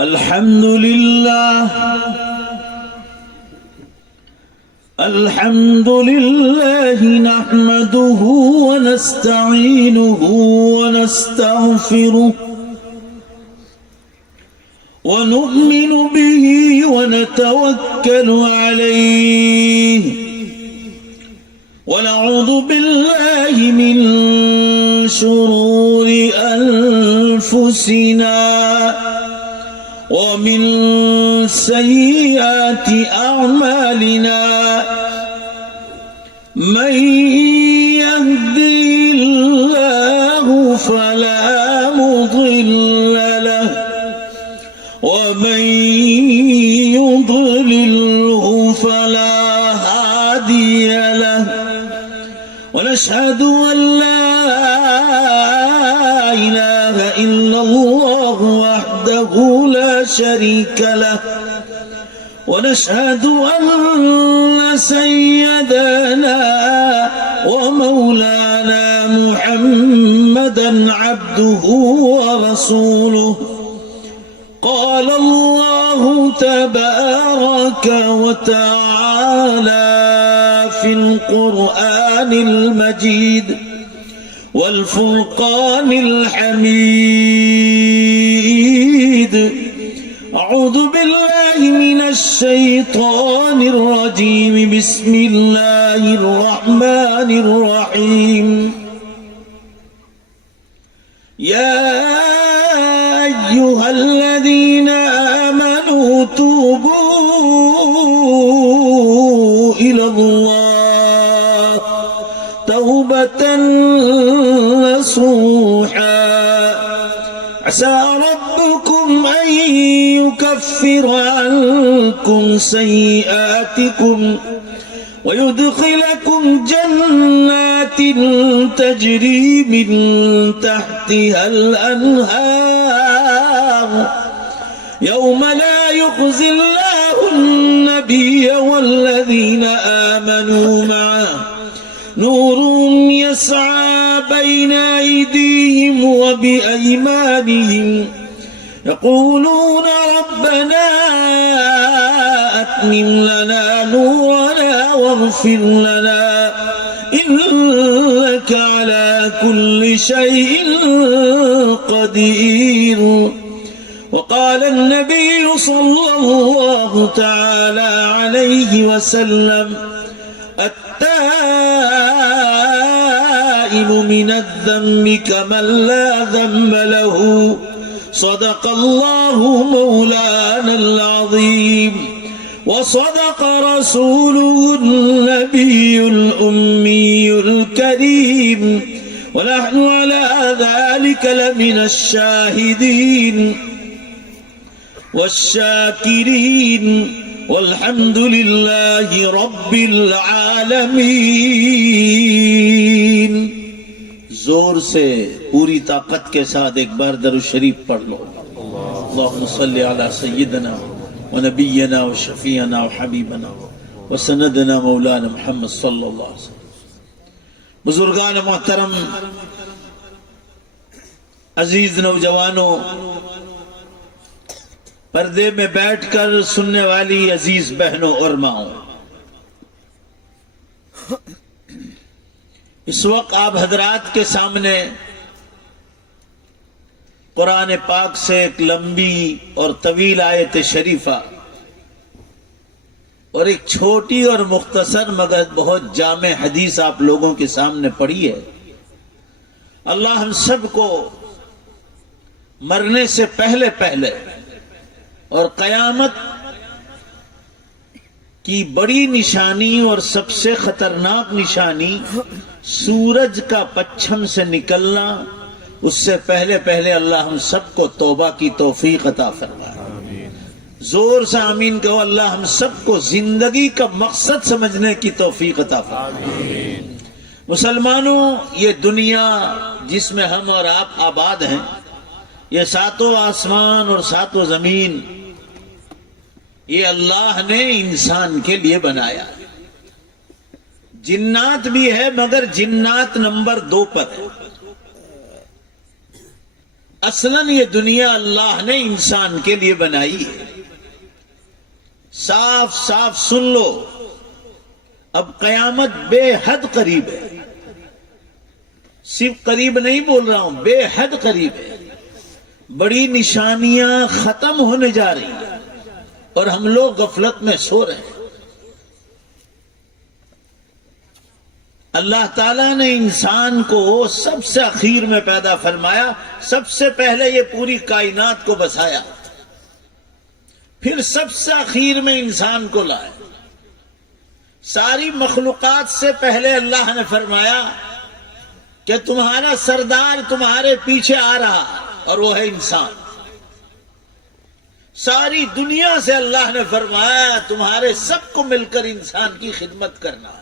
الحمد لله نحمده ونستعينه ونستغفره ونؤمن به ونتوكل عليه ونعوذ بالله من شرور أنفسنا ومن سيئات أعمالنا من يهدي الله فلا مضل له ومن يضلله فلا هادي له ونشهد أن لا إله إلا الله وحده لا شريك له ونشهد أن سيدنا ومولانا محمدا عبده ورسوله قال الله تبارك وتعالى في القرآن المجيد والفرقان الحميد أعوذ بالله من الشيطان الرجيم بسم الله الرحمن الرحيم يا أيها الذين آمنوا توبوا إلى الله توبة نصوحا عسى ربكم أن يكفر عنكم سيئاتكم ويدخلكم جنات تجري من تحتها الأنهار يوم لا يخزي الله النبي والذين آمنوا معه نورهم يسعى بين أيديهم وبأيمانهم يقولون ربنا أتمم لنا نورنا واغفر لنا إنك على كل شيء قدير. وقال النبي صلى الله تعالى عليه وسلم التائب من الذنب كمن لا ذنب له صدق الله مولانا العظيم وصدق رسوله النبي الأمي الكريم ونحن على ذلك لمن الشاهدين والشاكرين والحمد لله رب العالمین. زور سے پوری طاقت کے ساتھ ایک بار درود شریف پڑھ لو. اللہم صلی علی سیدنا ونبینا وشفیعنا وحبیبنا وسندنا مولانا محمد صلی اللہ علیہ وسلم. بزرگان محترم، عزیز نوجوانوں، پردے میں بیٹھ کر سننے والی عزیز بہنوں اور ماؤں، اس وقت آپ حضرات کے سامنے قرآن پاک سے ایک لمبی اور طویل آیت شریفہ اور ایک چھوٹی اور مختصر مگر بہت جامع حدیث آپ لوگوں کے سامنے پڑھی ہے. اللہ ہم سب کو مرنے سے پہلے پہلے اور قیامت کی بڑی نشانی اور سب سے خطرناک نشانی سورج کا پچھم سے نکلنا، اس سے پہلے پہلے اللہ ہم سب کو توبہ کی توفیق عطا فرمائے. زور سے آمین کہو. اللہ ہم سب کو زندگی کا مقصد سمجھنے کی توفیق عطا فرمائے. مسلمانوں، یہ دنیا جس میں ہم اور آپ آباد ہیں، یہ ساتوں آسمان اور ساتوں زمین، یہ اللہ نے انسان کے لیے بنایا. جنات بھی ہے مگر جنات نمبر 2 پر ہے. اصلاً یہ دنیا اللہ نے انسان کے لیے بنائی ہے. صاف صاف سن لو، اب قیامت بے حد قریب ہے. صرف قریب نہیں بول رہا ہوں، بے حد قریب ہے. بڑی نشانیاں ختم ہونے جا رہی ہیں اور ہم لوگ غفلت میں سو رہے ہیں. اللہ تعالیٰ نے انسان کو سب سے اخیر میں پیدا فرمایا، سب سے پہلے یہ پوری کائنات کو بسایا، پھر سب سے اخیر میں انسان کو لائے. ساری مخلوقات سے پہلے اللہ نے فرمایا کہ تمہارا سردار تمہارے پیچھے آ رہا اور وہ ہے انسان. ساری دنیا سے اللہ نے فرمایا تمہارے سب کو مل کر انسان کی خدمت کرنا ہے.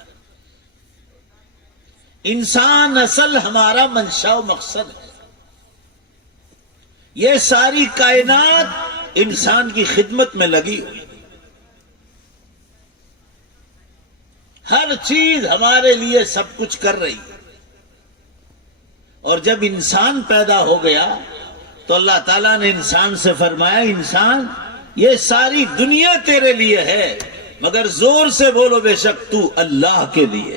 انسان اصل ہمارا منشا و مقصد ہے. یہ ساری کائنات انسان کی خدمت میں لگی ہوئی، ہر چیز ہمارے لیے سب کچھ کر رہی ہے. اور جب انسان پیدا ہو گیا تو اللہ تعالیٰ نے انسان سے فرمایا انسان یہ ساری دنیا تیرے لیے ہے، مگر زور سے بولو بے شک تو اللہ کے لیے.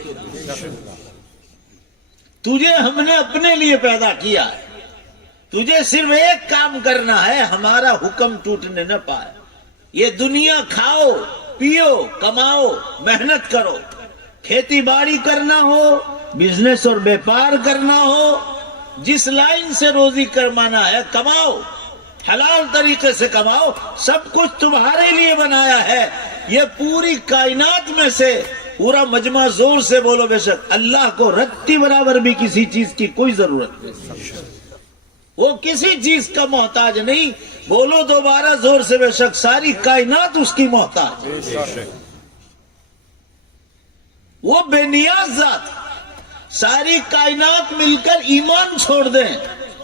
تجھے ہم نے اپنے لیے پیدا کیا ہے، تجھے صرف ایک کام کرنا ہے، ہمارا حکم ٹوٹنے نہ پائے. یہ دنیا کھاؤ پیو کماؤ محنت کرو، کھیتی باڑی کرنا ہو، بزنس اور بیپار کرنا ہو، جس لائن سے روزی کمانا ہے کماؤ، حلال طریقے سے کماؤ، سب کچھ تمہارے لیے بنایا ہے. یہ پوری کائنات میں سے پورا مجمع زور سے بولو بے شک اللہ کو رتی برابر بھی کسی چیز کی کوئی ضرورت نہیں، وہ کسی چیز کا محتاج نہیں. بولو دوبارہ زور سے بے شک ساری کائنات اس کی محتاج، وہ بے نیاز ذات. ساری کائنات مل کر ایمان چھوڑ دیں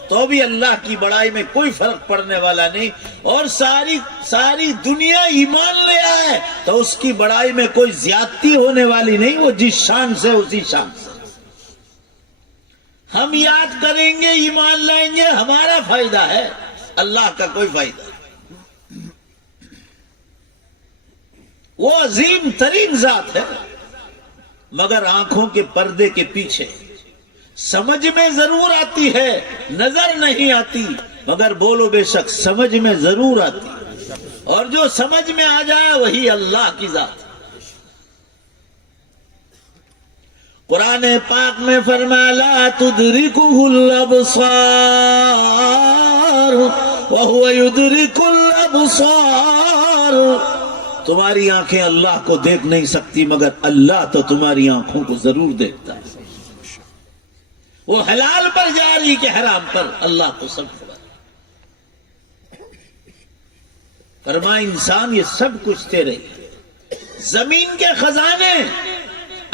تو بھی اللہ کی بڑائی میں کوئی فرق پڑنے والا نہیں، اور ساری دنیا ایمان لے آئے تو اس کی بڑائی میں کوئی زیادتی ہونے والی نہیں. وہ جس شان سے اسی شان سے. ہم یاد کریں گے ایمان لائیں گے، ہمارا فائدہ ہے، اللہ کا کوئی فائدہ نہیں. وہ عظیم ترین ذات ہے، مگر آنکھوں کے پردے کے پیچھے. سمجھ میں ضرور آتی ہے، نظر نہیں آتی، مگر بولو بے شک سمجھ میں ضرور آتی، اور جو سمجھ میں آ جائے وہی اللہ کی ذات. قرآن پاک میں فرمایا لا تدرکہ الابصار وہو یدرک الابصار. تمہاری آنکھیں اللہ کو دیکھ نہیں سکتی، مگر اللہ تو تمہاری آنکھوں کو ضرور دیکھتا ہے. وہ حلال پر جا رہی کہ حرام پر، اللہ کو سب خبر. فرمایا انسان یہ سب کچھ تیرے. زمین کے خزانے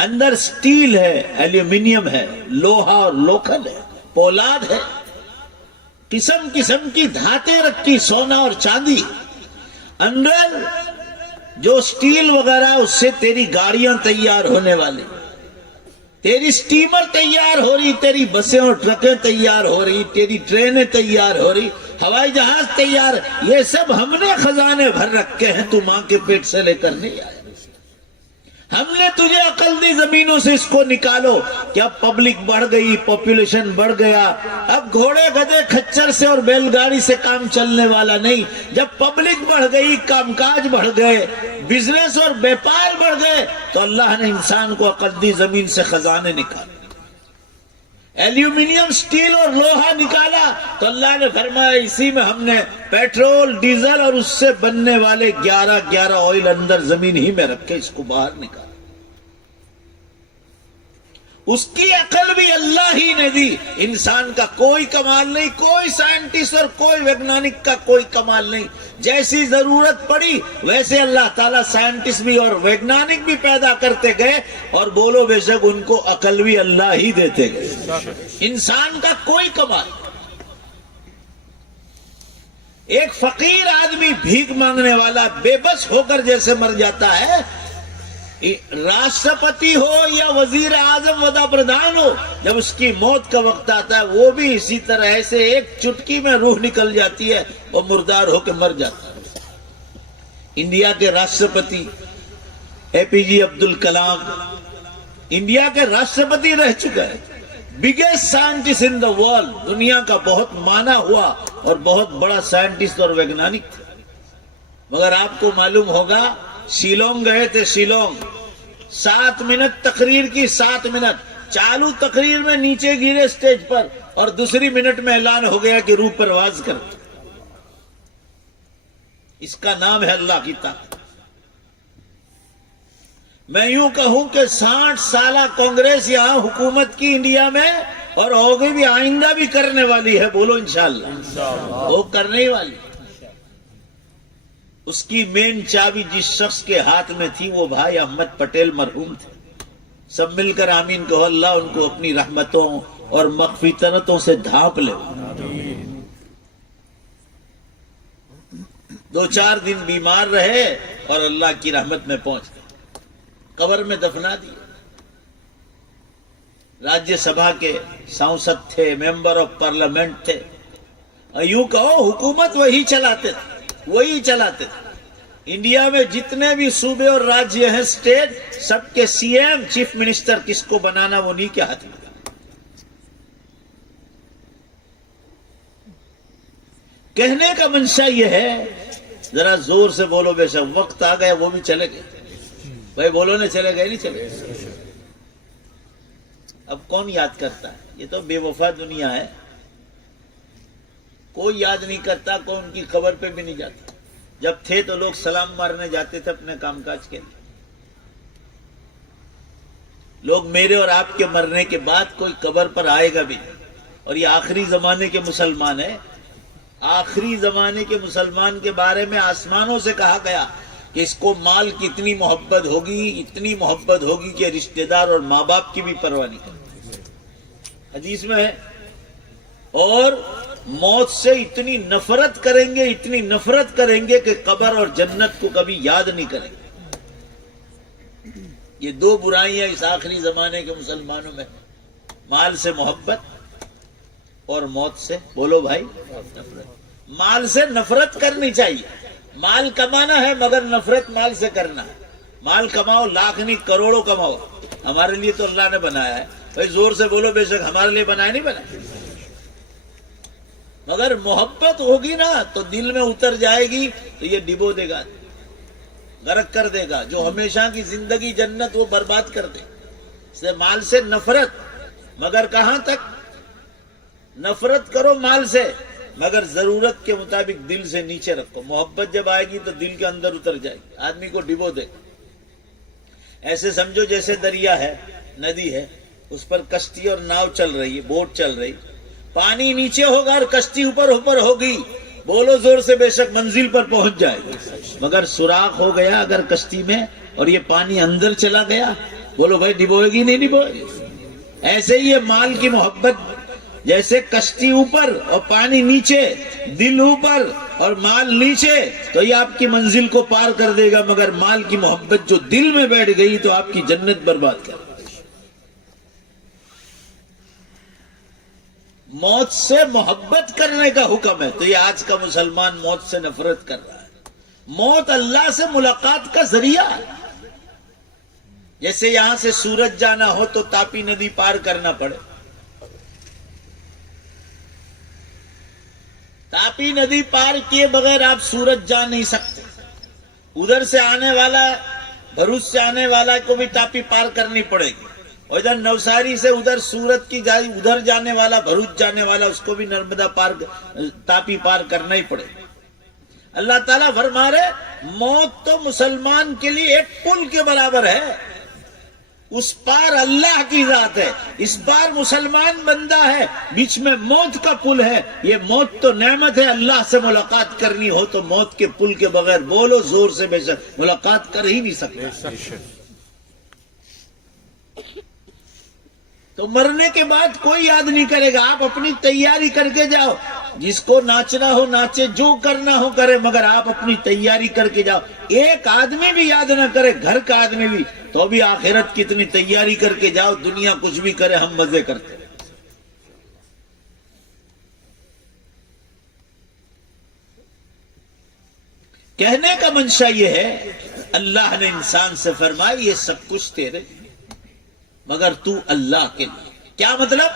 اندر سٹیل ہے، ایلومینیم ہے، لوہا اور لوکھل ہے، پولاد ہے، قسم قسم کی دھاتیں رکھی، سونا اور چاندی. اندر جو سٹیل وغیرہ اس سے تیری گاڑیاں تیار ہونے والی، تیری سٹیمر تیار ہو رہی، تیری بسیں اور ٹرکیں تیار ہو رہی، تیری ٹرینیں تیار ہو رہی، ہوائی جہاز تیار. یہ سب ہم نے خزانے بھر رکھے ہیں، تو ماں کے پیٹ سے لے کر نہیں آیا. ہم نے تجھے عقل دی زمینوں سے اس کو نکالو کہ اب پبلک بڑھ گئی، پاپولیشن بڑھ گیا، اب گھوڑے گدھے کھچر سے اور بیل گاڑی سے کام چلنے والا نہیں. جب پبلک بڑھ گئی، کام کاج بڑھ گئے، بزنس اور بیپار بڑھ گئے، تو اللہ نے انسان کو عقل دی، زمین سے خزانے نکالے، ایلومینیم سٹیل اور لوہا نکالا. تو اللہ نے فرمایا اسی میں ہم نے پیٹرول ڈیزل اور اس سے بننے والے 11 آئل اندر زمین ہی میں رکھے، اس کو باہر نکالا. اس کی عقل بھی اللہ ہی نے دی. انسان کا کوئی کمال نہیں، کوئی سائنٹسٹ اور کوئی ویگنانک کا کوئی کمال نہیں. جیسی ضرورت پڑی ویسے اللہ تعالیٰ سائنٹسٹ بھی اور ویگنانک بھی پیدا کرتے گئے، اور بولو بے شک ان کو عقل بھی اللہ ہی دیتے گئے. انسان کا کوئی کمال. ایک فقیر آدمی بھیک مانگنے والا بے بس ہو کر جیسے مر جاتا ہے، راشٹرپتی ہو یا وزیر اعظم ودا پردھان ہو، جب اس کی موت کا وقت آتا ہے وہ بھی اسی طرح سے ایک چٹکی میں روح نکل جاتی ہے اور مردار ہو کے مر جاتا ہے۔ انڈیا کے راشٹرپتی اے پی جے عبد الکلام انڈیا کے راشٹرپتی رہ چکا ہے، biggest scientist in the world, دنیا کا بہت مانا ہوا اور بہت بڑا سائنٹسٹ اور ویگنانک تھا۔ مگر آپ کو معلوم ہوگا شیلانگ گئے تھے، شیلانگ 7 منٹ تقریر کی، 7 منٹ چالو تقریر میں نیچے گرے سٹیج پر اور دوسری منٹ میں اعلان ہو گیا کہ روح پرواز کر۔ اس کا نام ہے اللہ کی طاقت۔ میں یوں کہوں کہ 60 سالہ کانگریس یہاں حکومت کی انڈیا میں، اور ہوگی بھی، آئندہ بھی کرنے والی ہے، بولو انشاءاللہ وہ کرنے والی۔ اس کی مین چابی جس شخص کے ہاتھ میں تھی وہ بھائی احمد پٹیل مرحوم تھے۔ سب مل کر آمین کہو، اللہ ان کو اپنی رحمتوں اور مغفرتوں سے ڈھانپ لے۔ 2-4 دن بیمار رہے اور اللہ کی رحمت میں پہنچ گئے، قبر میں دفنا دیے۔ راجیہ سبھا کے سانسد تھے، ممبر آف پارلیمنٹ تھے، یوں کہو حکومت وہی چلاتے تھے، وہی چلاتے تھے۔ انڈیا میں جتنے بھی صوبے اور راجیہ ہیں، اسٹیٹ، سب کے سی ایم، چیف منسٹر کس کو بنانا وہ نہیں کے ہاتھ میں۔ کہنے کا منشا یہ ہے، ذرا زور سے بولو بے شک، وقت آ گیا وہ بھی چلے گئے بھائی، بولو نے چلے گئے نہیں چلے گئے۔ اب کون یاد کرتا ہے؟ یہ تو بے وفا دنیا ہے، کوئی یاد نہیں کرتا، کوئی ان کی خبر پہ بھی نہیں جاتا۔ جب تھے تو لوگ سلام مارنے جاتے تھے اپنے کام کاج کے لیے۔ لوگ میرے اور آپ کے مرنے کے بعد کوئی قبر پر آئے گا بھی نہیں۔ اور یہ آخری زمانے کے مسلمان ہیں، آخری زمانے کے مسلمان کے بارے میں آسمانوں سے کہا گیا کہ اس کو مال کی اتنی محبت ہوگی، اتنی محبت ہوگی کہ رشتہ دار اور ماں باپ کی بھی پرواہ نہیں کرے، حدیث میں ہے۔ اور موت سے اتنی نفرت کریں گے، اتنی نفرت کریں گے کہ قبر اور جنت کو کبھی یاد نہیں کریں گے۔ یہ 2 برائیاں اس آخری زمانے کے مسلمانوں میں، مال سے محبت اور موت سے، بولو بھائی، نفرت۔ مال سے نفرت کرنی چاہیے، مال کمانا ہے مگر نفرت مال سے کرنا ہے۔ مال کماؤ، لاکھ نہیں کروڑوں کماؤ، ہمارے لیے تو اللہ نے بنایا ہے بھائی، زور سے بولو بے شک، ہمارے لیے بنایا نہیں بنایا، مگر محبت ہوگی نا تو دل میں اتر جائے گی تو یہ ڈبو دے گا، غرق کر دے گا، جو ہمیشہ کی زندگی جنت وہ برباد کر دے۔ اس لیے مال سے نفرت، مگر کہاں تک؟ نفرت کرو مال سے مگر ضرورت کے مطابق دل سے نیچے رکھو۔ محبت جب آئے گی تو دل کے اندر اتر جائے گی، آدمی کو ڈبو دے گا۔ ایسے سمجھو جیسے دریا ہے، ندی ہے، اس پر کشتی اور ناؤ چل رہی ہے، بوٹ چل رہی، پانی نیچے ہوگا اور کشتی اوپر اوپر ہوگی، بولو زور سے بے شک منزل پر پہنچ جائے گی۔ مگر سوراخ ہو گیا اگر کشتی میں اور یہ پانی اندر چلا گیا، بولو بھائی ڈبوئے گی نہیں ڈبوئے گی؟ ایسے ہی یہ مال کی محبت، جیسے کشتی اوپر اور پانی نیچے، دل اوپر اور مال نیچے، تو یہ آپ کی منزل کو پار کر دے گا، مگر مال کی محبت جو دل میں بیٹھ گئی تو آپ کی جنت برباد کر۔ موت سے محبت کرنے کا حکم ہے، تو یہ آج کا مسلمان موت سے نفرت کر رہا ہے۔ موت اللہ سے ملاقات کا ذریعہ ہے۔ جیسے یہاں سے سورج جانا ہو تو تاپی ندی پار کرنا پڑے، تاپی ندی پار کیے بغیر آپ سورج جا نہیں سکتے۔ ادھر سے آنے والا، بھروچ سے آنے والا کو بھی تاپی پار کرنی پڑے گی، اور ادھر نوساری سے ادھر سورت کی جائے، ادھر جانے والا، بھروچ جانے والا، اس کو بھی نرمدا پار، تاپی پار کرنا ہی پڑے گا۔ اللہ تعالیٰ فرما رہے موت تو مسلمان کے لیے ایک پل کے برابر ہے، اس پار اللہ کی ذات ہے، اس پار مسلمان بندہ ہے، بیچ میں موت کا پل ہے۔ یہ موت تو نعمت ہے، اللہ سے ملاقات کرنی ہو تو موت کے پل کے بغیر، بولو زور سے بے شک، ملاقات کر ہی نہیں سکتے۔ تو مرنے کے بعد کوئی یاد نہیں کرے گا، آپ اپنی تیاری کر کے جاؤ۔ جس کو ناچنا ہو ناچے، جو کرنا ہو کرے، مگر آپ اپنی تیاری کر کے جاؤ۔ ایک آدمی بھی یاد نہ کرے، گھر کا آدمی بھی، تو بھی آخرت کی اتنی تیاری کر کے جاؤ۔ دنیا کچھ بھی کرے، ہم مزے کرتے۔ کہنے کا منشا یہ ہے، اللہ نے انسان سے فرمایا یہ سب کچھ تیرے مگر تو اللہ کے لیے۔ کیا مطلب؟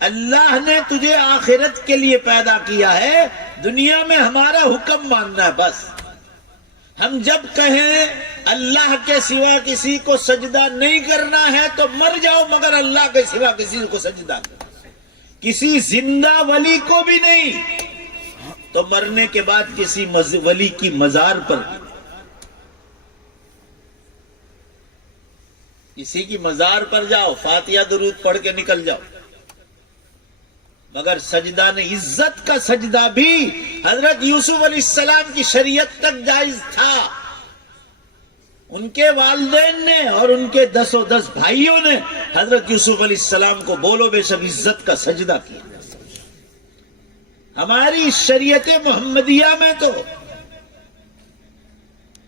اللہ نے تجھے آخرت کے لیے پیدا کیا ہے، دنیا میں ہمارا حکم ماننا ہے بس۔ ہم جب کہیں اللہ کے سوا کسی کو سجدہ نہیں کرنا ہے تو مر جاؤ، مگر اللہ کے سوا کسی کو سجدہ کرو، کسی زندہ ولی کو بھی نہیں، تو مرنے کے بعد کسی ولی کی مزار پر، کسی کی مزار پر جاؤ، فاتحہ درود پڑھ کے نکل جاؤ، مگر سجدہ نے، عزت کا سجدہ بھی حضرت یوسف علیہ السلام کی شریعت تک جائز تھا۔ ان کے والدین نے اور ان کے 10 بھائیوں نے حضرت یوسف علیہ السلام کو بولو بے شک عزت کا سجدہ کیا۔ ہماری شریعت محمدیہ میں تو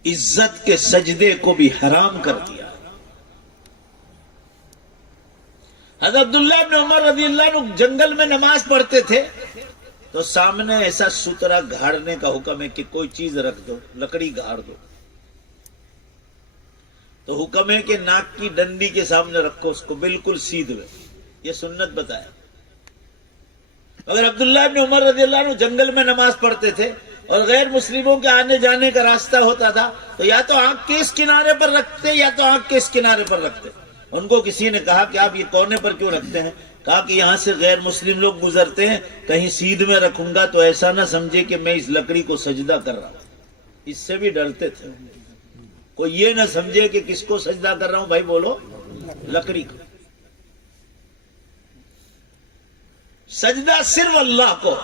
عزت کے سجدے کو بھی حرام کر دیا۔ حضرت عبداللہ ابن عمر رضی اللہ عنہ جنگل میں نماز پڑھتے تھے تو سامنے ایسا سترا گھاڑنے کا حکم ہے کہ کوئی چیز رکھ دو، لکڑی گاڑ دو، تو حکم ہے کہ ناک کی ڈنڈی کے سامنے رکھو اس کو بالکل سیدھے، یہ سنت بتایا۔ اگر عبداللہ ابن عمر رضی اللہ عنہ جنگل میں نماز پڑھتے تھے اور غیر مسلموں کے آنے جانے کا راستہ ہوتا تھا تو یا تو آنکھ کے اس کنارے پر رکھتے یا تو آنکھ کے اس کنارے پر رکھتے۔ ان کو کسی نے کہا کہ آپ یہ کونے پر کیوں رکھتے ہیں؟ کہا کہ یہاں سے غیر مسلم لوگ گزرتے ہیں، کہیں سیدھ میں رکھوں گا تو ایسا نہ سمجھے کہ میں اس لکڑی کو سجدہ کر رہا ہوں۔ اس سے بھی ڈرتے تھے، کوئی یہ نہ سمجھے کہ کس کو سجدہ کر رہا ہوں، بھائی بولو لکڑی کو۔ سجدہ صرف اللہ کو،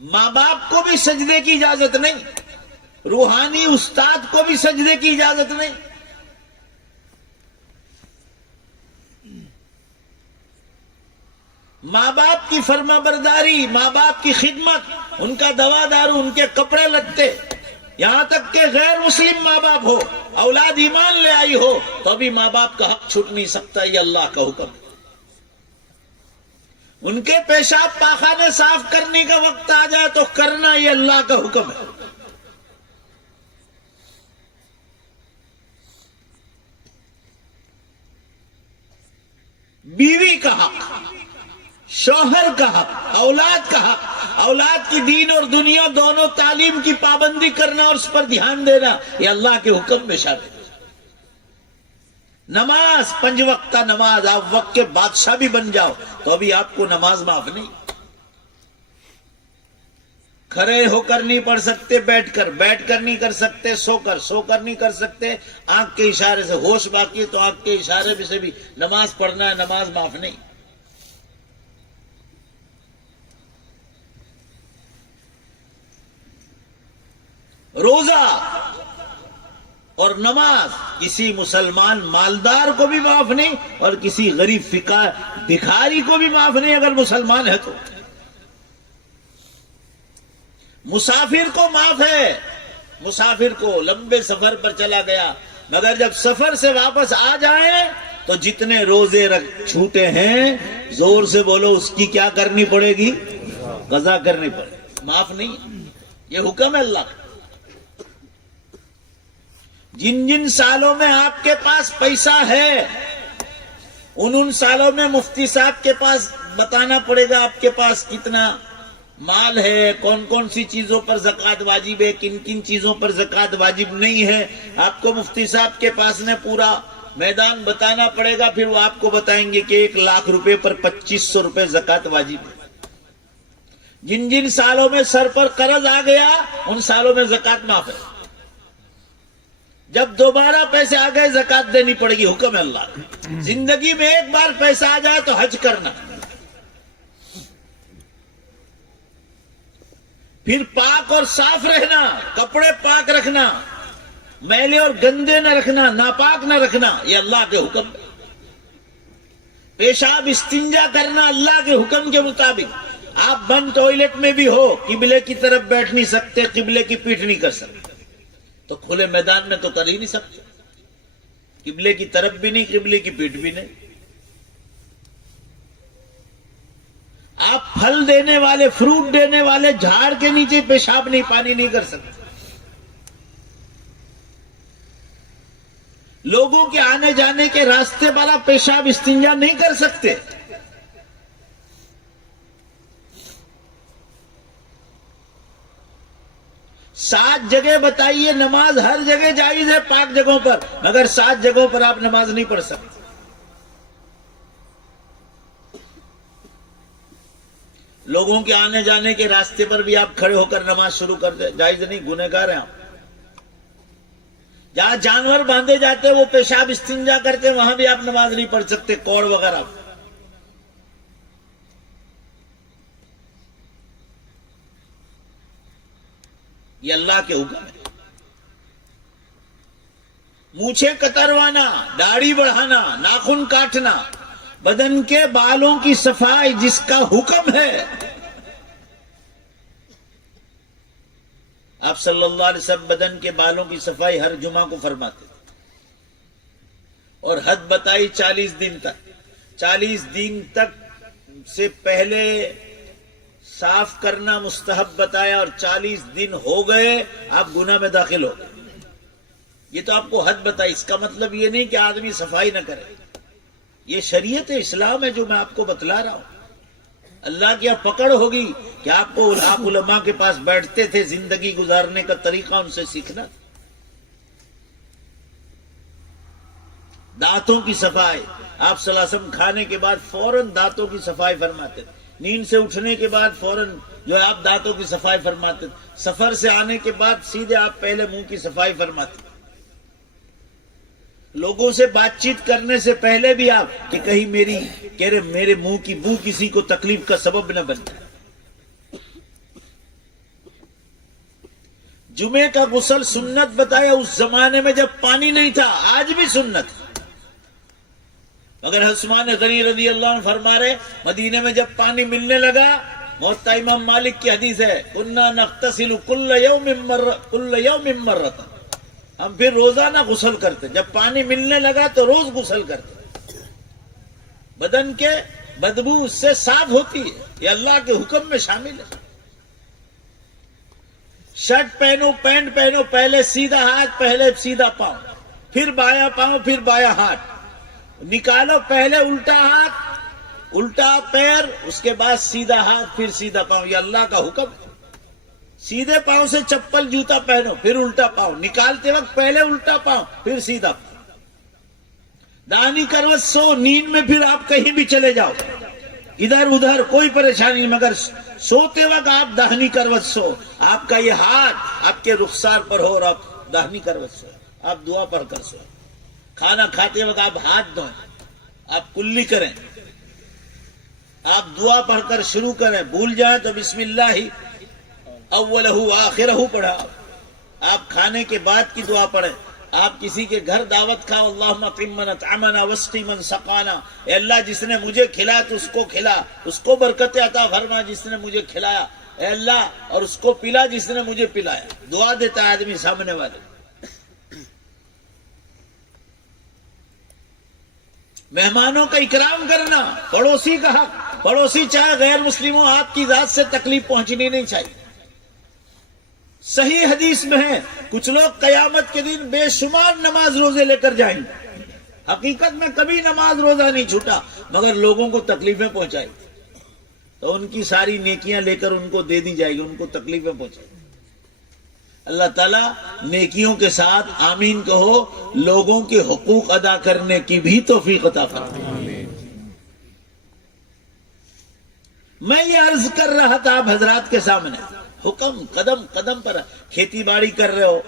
ماں باپ کو بھی سجدے کی اجازت نہیں، روحانی استاد کو بھی سجدے کی اجازت نہیں۔ ماں باپ کی فرما برداری، ماں باپ کی خدمت، ان کا دوا دارو، ان کے کپڑے لتے، یہاں تک کہ غیر مسلم ماں باپ ہو، اولاد ایمان لے آئی ہو تو بھی ماں باپ کا حق چھوٹ نہیں سکتا، یہ اللہ کا حکم ہے۔ ان کے پیشاب پاخانے صاف کرنے کا وقت آ جائے تو کرنا، یہ اللہ کا حکم ہے۔ بیوی کا حق، شوہر کا حق، اولاد کا حق، اولاد کی دین اور دنیا دونوں تعلیم کی پابندی کرنا اور اس پر دھیان دینا، یہ اللہ کے حکم میں شامل ہے۔ نماز، 5 وقتہ نماز، آپ وقت کے بادشاہ بھی بن جاؤ تو ابھی آپ کو نماز معاف نہیں۔ کھڑے ہو کر نہیں پڑھ سکتے، بیٹھ کر نہیں کر سکتے، سو کر نہیں کر سکتے، آنکھ کے اشارے سے ہوش باقی ہے تو آنکھ کے اشارے سے بھی نماز پڑھنا ہے، نماز معاف نہیں۔ روزہ اور نماز کسی مسلمان مالدار کو بھی معاف نہیں اور کسی غریب بھکاری کو بھی معاف نہیں اگر مسلمان ہے تو۔ مسافر کو معاف ہے، مسافر کو لمبے سفر پر چلا گیا، مگر جب سفر سے واپس آ جائیں تو جتنے روزے چھوٹے ہیں زور سے بولو اس کی کیا کرنی پڑے گی؟ قضا کرنی پڑے گی، معاف نہیں۔ یہ حکم ہے اللہ کا۔ جن سالوں میں آپ کے پاس پیسہ ہے ان سالوں میں مفتی صاحب کے پاس بتانا پڑے گا آپ کے پاس کتنا مال ہے، کون کون سی چیزوں پر زکوٰۃ واجب ہے، کن کن چیزوں پر زکوٰۃ واجب نہیں ہے۔ آپ کو مفتی صاحب کے پاس نے پورا میدان بتانا پڑے گا، پھر وہ آپ کو بتائیں گے کہ 1 لاکھ روپے پر 2500 روپے زکوٰۃ واجب ہے۔ جن سالوں میں سر پر قرض آ گیا ان سالوں میں زکوٰۃ معاف ہے، جب دوبارہ پیسے آ گئے زکوٰۃ دینی پڑے گی، حکم ہے اللہ کا۔ زندگی میں ایک بار پیسہ آ جائے تو حج کرنا، پھر پاک اور صاف رہنا، کپڑے پاک رکھنا، میلے اور گندے نہ رکھنا، ناپاک نہ رکھنا، یہ اللہ کے حکم ہے۔ پیشاب استنجا کرنا اللہ کے حکم کے مطابق. آپ بند ٹوائلٹ میں بھی ہو، قبلے کی طرف بیٹھ نہیں سکتے، قبلے کی پیٹھ نہیں کر سکتے، تو کھلے میدان میں تو کر ہی نہیں سکتے. قبلے کی طرف بھی نہیں، قبلے کی پیٹھ بھی نہیں. آپ پھل دینے والے، فروٹ دینے والے جھاڑ کے نیچے پیشاب نہیں، پانی نہیں کر سکتے. لوگوں کے آنے جانے کے راستے پر آپ پیشاب استنجا نہیں کر سکتے. سات جگہ بتائیے، نماز ہر جگہ جائز ہے پاک جگہوں پر، مگر 7 جگہوں پر آپ نماز نہیں پڑھ سکتے. لوگوں کے آنے جانے کے راستے پر بھی آپ کھڑے ہو کر نماز شروع کر دیں، جائز نہیں، گنہگار ہیں آپ. جہاں جانور باندھے جاتے وہ پیشاب استنجا کرتے، وہاں بھی آپ نماز نہیں پڑھ سکتے، کوڑ وغیرہ. یہ اللہ کے حکم ہے. مونچھیں کتروانا، داڑھی بڑھانا، ناخن کاٹنا، بدن کے بالوں کی صفائی جس کا حکم ہے. آپ صلی اللہ علیہ وسلم بدن کے بالوں کی صفائی ہر جمعہ کو فرماتے تھے، اور حد بتائی 40 دن تک. 40 دن تک سے پہلے صاف کرنا مستحب بتایا، اور 40 دن ہو گئے آپ گناہ میں داخل ہو گئے. یہ تو آپ کو حد بتائی. اس کا مطلب یہ نہیں کہ آدمی صفائی نہ کرے. یہ شریعت اسلام ہے جو میں آپ کو بتلا رہا ہوں. اللہ کی یہاں پکڑ ہوگی کہ آپ کو آپ علماء کے پاس بیٹھتے تھے، زندگی گزارنے کا طریقہ ان سے سیکھنا. دانتوں کی صفائی، آپ صلی اللہ علیہ وسلم کھانے کے بعد فوراً دانتوں کی صفائی فرماتے تھے. نیند سے اٹھنے کے بعد فوراً جو ہے آپ دانتوں کی صفائی فرماتے تھے. سفر سے آنے کے بعد سیدھے آپ پہلے منہ کی صفائی فرماتے تھے. لوگوں سے بات چیت کرنے سے پہلے بھی آپ کہ کہیں میرے منہ کی بو کسی کو تکلیف کا سبب نہ بن جائے. جمعے کا غسل سنت بتایا اس زمانے میں جب پانی نہیں تھا، آج بھی سنت. مگر عثمان غنی رضی اللہ عنہ فرما رہے مدینے میں جب پانی ملنے لگا، موطا امام مالک کی حدیث ہے، کنا نغتسل کل یوم مرۃ، ہم پھر روزانہ غسل کرتے. جب پانی ملنے لگا تو روز غسل کرتے. بدن کے بدبو اس سے صاف ہوتی ہے، یہ اللہ کے حکم میں شامل ہے. شرٹ پہنو، پینٹ پہنو، پہلے سیدھا ہاتھ، پہلے سیدھا پاؤں، پھر بایاں پاؤں، پھر بایاں ہاتھ نکالو. پہلے الٹا ہاتھ، الٹا پیر، اس کے بعد سیدھا ہاتھ، پھر سیدھا پاؤں. یہ اللہ کا حکم ہے. سیدھے پاؤں سے چپل جوتا پہنو، پھر الٹا پاؤں، نکالتے وقت پہلے الٹا پاؤں، پھر سیدھا پاؤں. داہنی کروٹ سو، نیند میں پھر آپ کہیں بھی چلے جاؤ، ادھر ادھر کوئی پریشانی نہیں، مگر سوتے وقت آپ داہنی کروٹ سو. آپ کا یہ ہاتھ آپ کے رخسار پر ہو اور آپ داہنی کروٹ سو، آپ دعا پڑھ کر سو. کھانا کھاتے وقت آپ ہاتھ دھوئیں، آپ کلی کریں، آپ دعا پڑھ کر شروع کریں. بھول جائیں تو بسم اللہ اولہ آخرہ پڑھا. آپ کھانے کے بعد کی دعا پڑھیں. آپ کسی کے گھر دعوت کھاؤ، اللہم اطعم من اطعمنا واسقی من سقانا، اے اللہ جس نے مجھے کھلایا تو اس کو کھلا، اس کو برکت عطا فرما جس نے مجھے کھلایا، اے اللہ، اور اس کو پلا جس نے مجھے پلایا. دعا دیتا ہے آدمی سامنے والے. مہمانوں کا اکرام کرنا، پڑوسی کا حق. پڑوسی چاہے غیر مسلموں، آپ کی ذات سے تکلیف پہنچنی نہیں چاہیے. صحیح حدیث میں ہے کچھ لوگ قیامت کے دن بے شمار نماز روزے لے کر جائیں گے. حقیقت میں کبھی نماز روزہ نہیں چھوٹا، مگر لوگوں کو تکلیفیں پہنچائی تو ان کی ساری نیکیاں لے کر ان کو دے دی جائے گی، ان کو تکلیفیں پہنچائی. اللہ تعالیٰ نیکیوں کے ساتھ آمین کہو، لوگوں کے حقوق ادا کرنے کی بھی توفیق عطا فرمائے. میں یہ عرض کر رہا تھا آپ حضرات کے سامنے، حکم قدم قدم پر. کھیتی باڑی کر رہے ہو،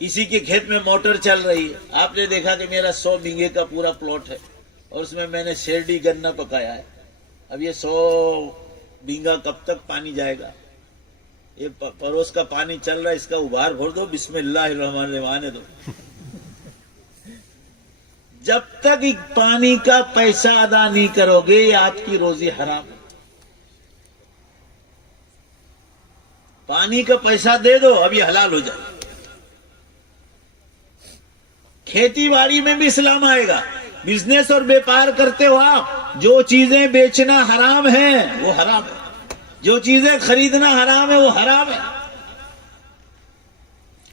کسی کے کھیت میں موٹر چل رہی ہے. آپ نے دیکھا کہ میرا 100 بیگھے کا پورا پلاٹ ہے اور اس میں نے شیرڈی گنا پکایا ہے. اب یہ 100 بیگھا کب تک پانی جائے گا؟ یہ پڑوس کا پانی چل رہا ہے، اس کا ابھار بھر دو، بسم اللہ الرحمن الرحیم آنے دو. جب تک پانی کا پیسہ ادا نہیں کرو گے یہ آپ کی روزی حرام ہے. پانی کا پیسہ دے دو اب یہ حلال ہو جائے. کھیتی باڑی میں بھی اسلام آئے گا. بزنس اور بیپار کرتے ہو آپ، جو چیزیں بیچنا حرام ہیں وہ حرام ہے، جو چیزیں خریدنا حرام ہے وہ حرام ہے.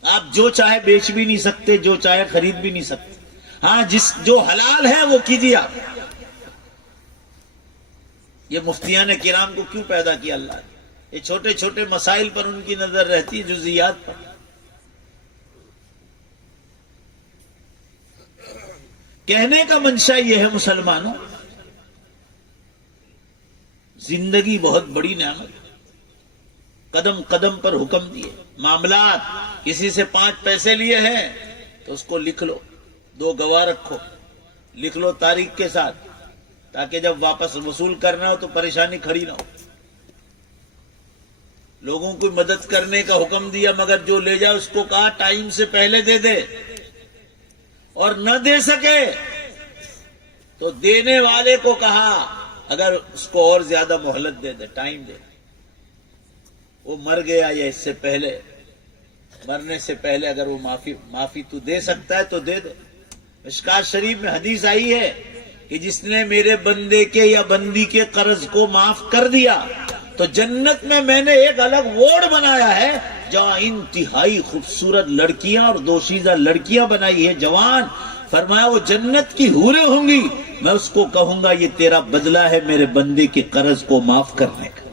آپ جو چاہے بیچ بھی نہیں سکتے، جو چاہے خرید بھی نہیں سکتے. ہاں جو حلال ہے وہ کیجیے آپ. یہ مفتیان کرام کو کیوں پیدا کیا اللہ نے؟ یہ چھوٹے چھوٹے مسائل پر ان کی نظر رہتی ہے، جزئیات پر. کہنے کا منشا یہ ہے مسلمانوں، زندگی بہت بڑی نعمت، قدم قدم پر حکم دیے. معاملات، کسی سے 5 پیسے لیے ہیں تو اس کو لکھ لو، 2 گواہ رکھو، لکھ لو تاریخ کے ساتھ، تاکہ جب واپس وصول کرنا ہو تو پریشانی کھڑی نہ ہو. لوگوں کو مدد کرنے کا حکم دیا، مگر جو لے جائے اس کو کہا ٹائم سے پہلے دے دے، اور نہ دے سکے تو دینے والے کو کہا اگر اس کو اور زیادہ مہلت دے دے، ٹائم دے. وہ مر گیا یا اس سے پہلے، مرنے سے پہلے اگر وہ معافی تو دے سکتا ہے تو دے دے. مشکات شریف میں حدیث آئی ہے کہ جس نے میرے بندے کے یا بندی کے قرض کو معاف کر دیا تو جنت میں نے ایک الگ وارڈ بنایا ہے جہاں انتہائی خوبصورت لڑکیاں اور دوشیزہ لڑکیاں بنائی ہے، جوان. فرمایا وہ جنت کی حوریں ہوں گی، میں اس کو کہوں گا یہ تیرا بدلہ ہے میرے بندے کے قرض کو معاف کرنے کا.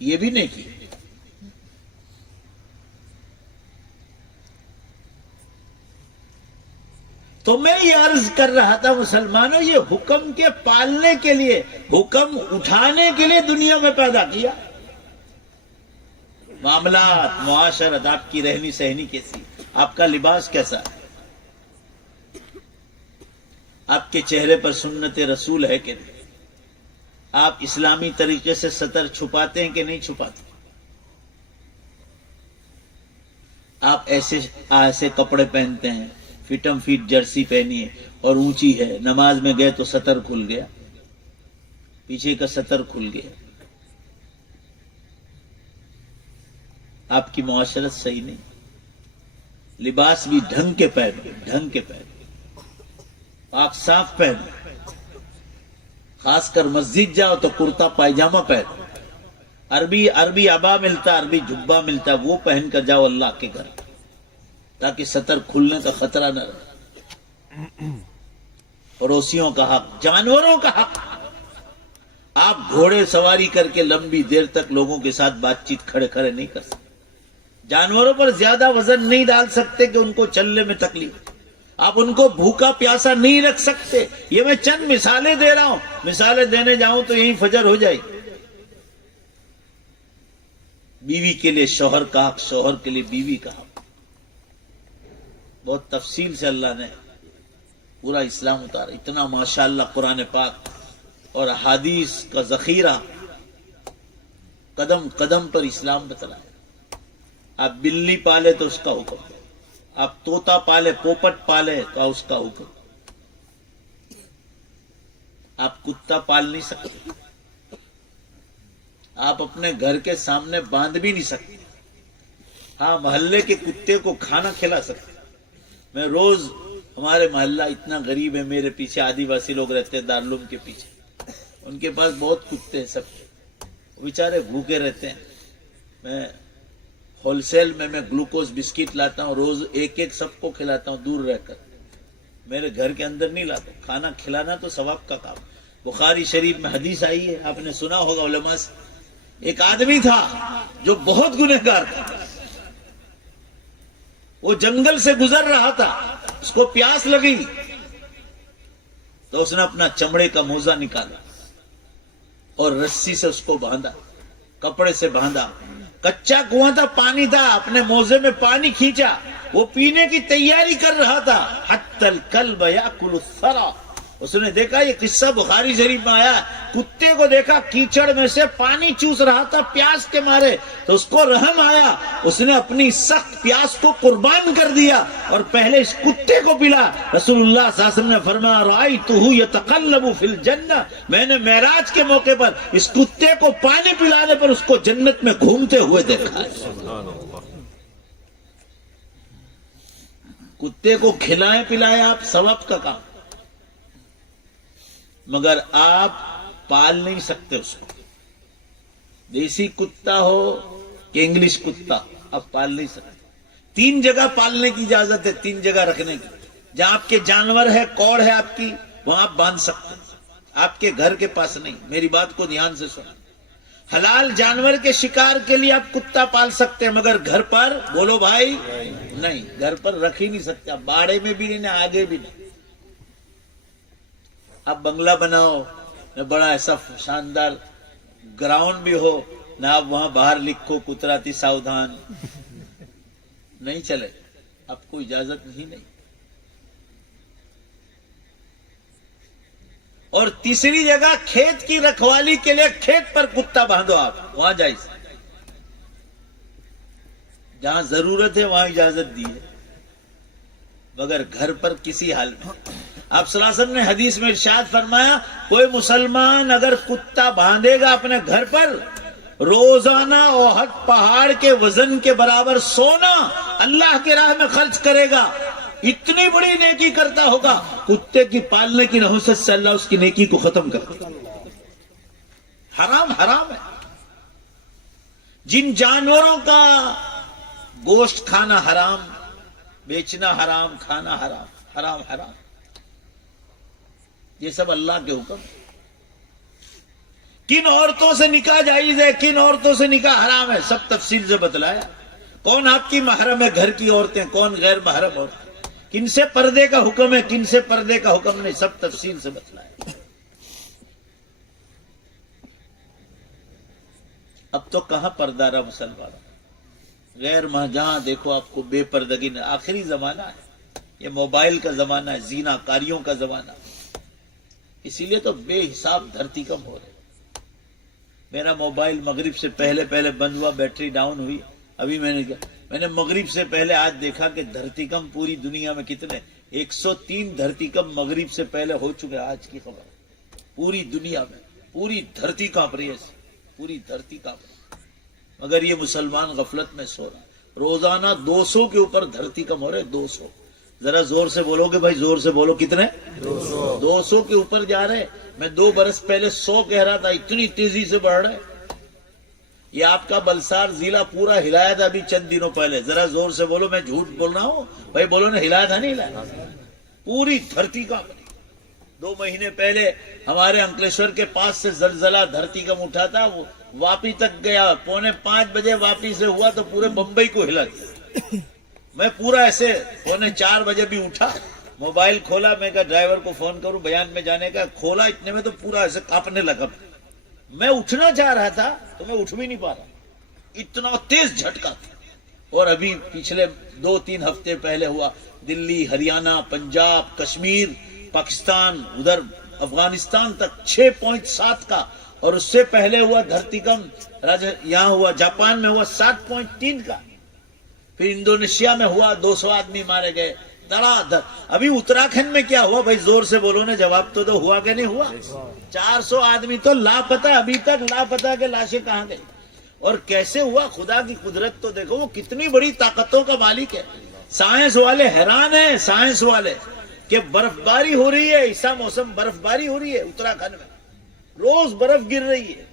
یہ بھی نہیں کی. تو میں یہ عرض کر رہا تھا مسلمانوں، یہ حکم کے پالنے کے لیے، حکم اٹھانے کے لیے دنیا میں پیدا کیا. معاملات، معاشرت، آپ کی رہنی سہنی کیسی، آپ کا لباس کیسا ہے، آپ کے چہرے پر سنت رسول ہے کہ نہیں، آپ اسلامی طریقے سے سطر چھپاتے ہیں کہ نہیں چھپاتے. آپ ایسے کپڑے پہنتے ہیں، فٹم فٹ جرسی پہنی ہے اور اونچی ہے، نماز میں گئے تو سطر کھل گیا، پیچھے کا سطر کھل گیا. آپ کی معاشرت صحیح نہیں. لباس بھی ڈھنگ کے پہنو، ڈھنگ کے پہنو، آپ صاف پہنو. خاص کر مسجد جاؤ تو کرتا پائجامہ پہنو. عربی عبا ملتا، عربی جبہ ملتا، وہ پہن کر جاؤ اللہ کے گھر، تاکہ سطر کھلنے کا خطرہ نہ رہے. پڑوسیوں کا حق، جانوروں کا حق. آپ گھوڑے سواری کر کے لمبی دیر تک لوگوں کے ساتھ بات چیت کھڑے کھڑے نہیں کر سکتے. جانوروں پر زیادہ وزن نہیں ڈال سکتے کہ ان کو چلنے میں تکلیف. آپ ان کو بھوکا پیاسا نہیں رکھ سکتے. یہ میں چند مثالیں دے رہا ہوں، مثالیں دینے جاؤں تو یہیں فجر ہو جائے. بیوی کے لیے شوہر کا حق، شوہر کے لیے بیوی کا حق. بہت تفصیل سے اللہ نے پورا اسلام اتارا. اتنا ماشاءاللہ قرآن پاک اور احادیث کا ذخیرہ، قدم قدم پر اسلام بتلایا. آپ بلی پالے تو اس کا حکم، آپ طوطا پالے، پوپٹ پالے تو اس کا حکم. آپ کتا پال نہیں سکتے، آپ اپنے گھر کے سامنے باندھ بھی نہیں سکتے. ہاں محلے کے کتے کو کھانا کھلا سکتے. میں روز، ہمارے محلہ اتنا غریب ہے، میرے پیچھے آدیواسی لوگ رہتے ہیں دارالعلوم کے پیچھے، ان کے پاس بہت کتے ہیں، سب بیچارے بھوکے رہتے ہیں. میں ہول سیل میں گلوکوز بسکٹ لاتا ہوں، روز ایک ایک سب کو کھلاتا ہوں دور رہ کر، میرے گھر کے اندر نہیں لاتا. کھانا کھلانا تو ثواب کا کام. بخاری شریف میں حدیث آئی ہے، آپ نے سنا ہوگا علماء سے. ایک آدمی تھا جو بہت گنہگار تھا، وہ جنگل سے گزر رہا تھا، اس کو پیاس لگی تو اس نے اپنا چمڑے کا موزہ نکالا اور رسی سے اس کو باندھا، کپڑے سے باندھا. کچا کنواں تھا، پانی تھا، اپنے موزے میں پانی کھینچا، وہ پینے کی تیاری کر رہا تھا. حتی الکلب یاکل الثری، اس نے دیکھا، یہ قصہ بخاری شریف میں آیا، کتے کو دیکھا کیچڑ میں سے پانی چوس رہا تھا پیاس کے مارے، تو اس کو رحم آیا، اس نے اپنی سخت پیاس کو قربان کر دیا اور پہلے اس کتے کو پلا۔ رسول اللہ صلی اللہ علیہ وسلم نے فرمایا رأیتہ یتقلب فی الجنہ، میں نے معراج کے موقع پر اس کتے کو پانی پلانے پر اس کو جنت میں گھومتے ہوئے دیکھا ہے۔ کتے کو کھلائیں پلائیں آپ، ثواب کا کام، مگر آپ پال نہیں سکتے اس کو۔ دیسی کتا ہو کہ انگلش کتا، آپ پال نہیں سکتے۔ 3 جگہ پالنے کی اجازت ہے، 3 جگہ رکھنے کی۔ جہاں آپ کے جانور ہے، کوڑ ہے آپ کی، وہاں آپ باندھ سکتے ہیں، آپ کے گھر کے پاس نہیں۔ میری بات کو دھیان سے سنیں، حلال جانور کے شکار کے لیے آپ کتا پال سکتے ہیں، مگر گھر پر، بولو بھائی، نہیں، گھر پر رکھ ہی نہیں سکتے آپ، باڑے میں بھی نہیں، آگے بھی نہیں۔ آپ بنگلہ بناؤ، نہ بڑا ایسا شاندار گراؤنڈ بھی ہو، نہ آپ وہاں باہر لکھو کتراتی ساودھان، نہیں چلے، آپ کو اجازت نہیں۔ اور تیسری جگہ کھیت کی رکھوالی کے لیے کھیت پر کتا باندھو، آپ وہاں جائز، جہاں ضرورت ہے وہاں اجازت دی ہے، مگر گھر پر کسی حال میں۔ آپ صلی اللہ علیہ وسلم نے حدیث میں ارشاد فرمایا، کوئی مسلمان اگر کتا باندھے گا اپنے گھر پر، روزانہ احد پہاڑ کے وزن کے برابر سونا اللہ کے راہ میں خرچ کرے گا، اتنی بڑی نیکی کرتا ہوگا، کتے کی پالنے کی نحوست سے اللہ اس کی نیکی کو ختم کر دے۔ حرام حرام ہے۔ جن جانوروں کا گوشت کھانا حرام، بیچنا حرام، کھانا حرام، حرام حرام، یہ سب اللہ کے حکم ہے۔ کن عورتوں سے نکاح جائز ہے، کن عورتوں سے نکاح حرام ہے، سب تفصیل سے بتلایا۔ کون آپ کی محرم ہے گھر کی عورتیں، کون غیر محرم عورتیں، کن سے پردے کا حکم ہے، کن سے پردے کا حکم نہیں، سب تفصیل سے بتلایا۔ اب تو کہاں پردہ رہا مسلمان، غیر جہاں دیکھو آپ کو بے پردگی۔ آخری زمانہ ہے یہ، موبائل کا زمانہ ہے، زینا کاریوں کا زمانہ، اسی لیے تو بے حساب دھرتی کم ہو رہی۔ میرا موبائل مغرب سے پہلے بند ہوا، بیٹری ڈاؤن ہوئی، ابھی میں نے مغرب سے پہلے آج دیکھا کہ دھرتی کم پوری دنیا میں کتنے، 103 دھرتی کم مغرب سے پہلے ہو چکے، آج کی خبر، پوری دنیا میں پوری دھرتی کانپ رہی ہے، پوری دھرتی کانپ رہی ہے، مگر یہ مسلمان غفلت میں سو رہا۔ روزانہ 200 کے اوپر دھرتی کم ہو رہے، 200، ذرا زور سے بولو گے بھائی، زور سے بولو، کتنے؟ 200 کے اوپر جا رہے۔ میں 2 برس پہلے 100 کہہ رہا تھا، اتنی تیزی سے بڑھ رہے۔ یہ آپ کا بلسار ضلع پورا ہلایا تھا ابھی چند دنوں پہلے، ذرا زور سے بولو، میں جھوٹ بول رہا ہوں بھائی، بولو نا، ہلایا تھا نہیں ہلایا؟ پوری دھرتی کا 2 مہینے پہلے ہمارے انکلیشور کے پاس سے زلزلہ دھرتی کم اٹھا تھا، وہ واپی تک گیا، 4:45 بجے واپی سے ہوا تو پورے بمبئی کو ہلا دیا۔ میں پورا ایسے 4:45 بجے بھی اٹھا، موبائل کھولا، میں کہا ڈرائیور کو فون کروں بیان میں جانے کا، کھولا اتنے میں تو پورا ایسے کانپنے لگا۔ میں اٹھنا چاہ رہا تھا تو میں اٹھ بھی نہیں پا رہا، اتنا تیز جھٹکا تھا۔ اور ابھی پچھلے 2-3 ہفتے پہلے ہوا، دلی، ہریانہ، پنجاب، کشمیر، پاکستان، ادھر افغانستان تک 6.7 کا، اور اس سے پہلے ہوا دھرتی کم یہاں ہوا، جاپان میں ہوا 7.3 کا، پھر انڈونیشیا میں ہوا 200 آدمی مارے گئے، دڑا دھڑ۔ ابھی اتراکھنڈ میں کیا ہوا بھائی، زور سے بولو نا، جواب تو ہوا کہ نہیں ہوا؟ 400 آدمی تو لاپتہ، ابھی تک لاپتہ کہ لاشیں کہاں گئی، اور کیسے ہوا؟ خدا کی قدرت تو دیکھو، وہ کتنی بڑی طاقتوں کا مالک ہے۔ سائنس والے حیران ہیں، سائنس والے، کہ برف باری ہو رہی ہے، ایسا موسم برف باری ہو رہی ہے اتراکھنڈ میں، روز برف گر رہی ہے،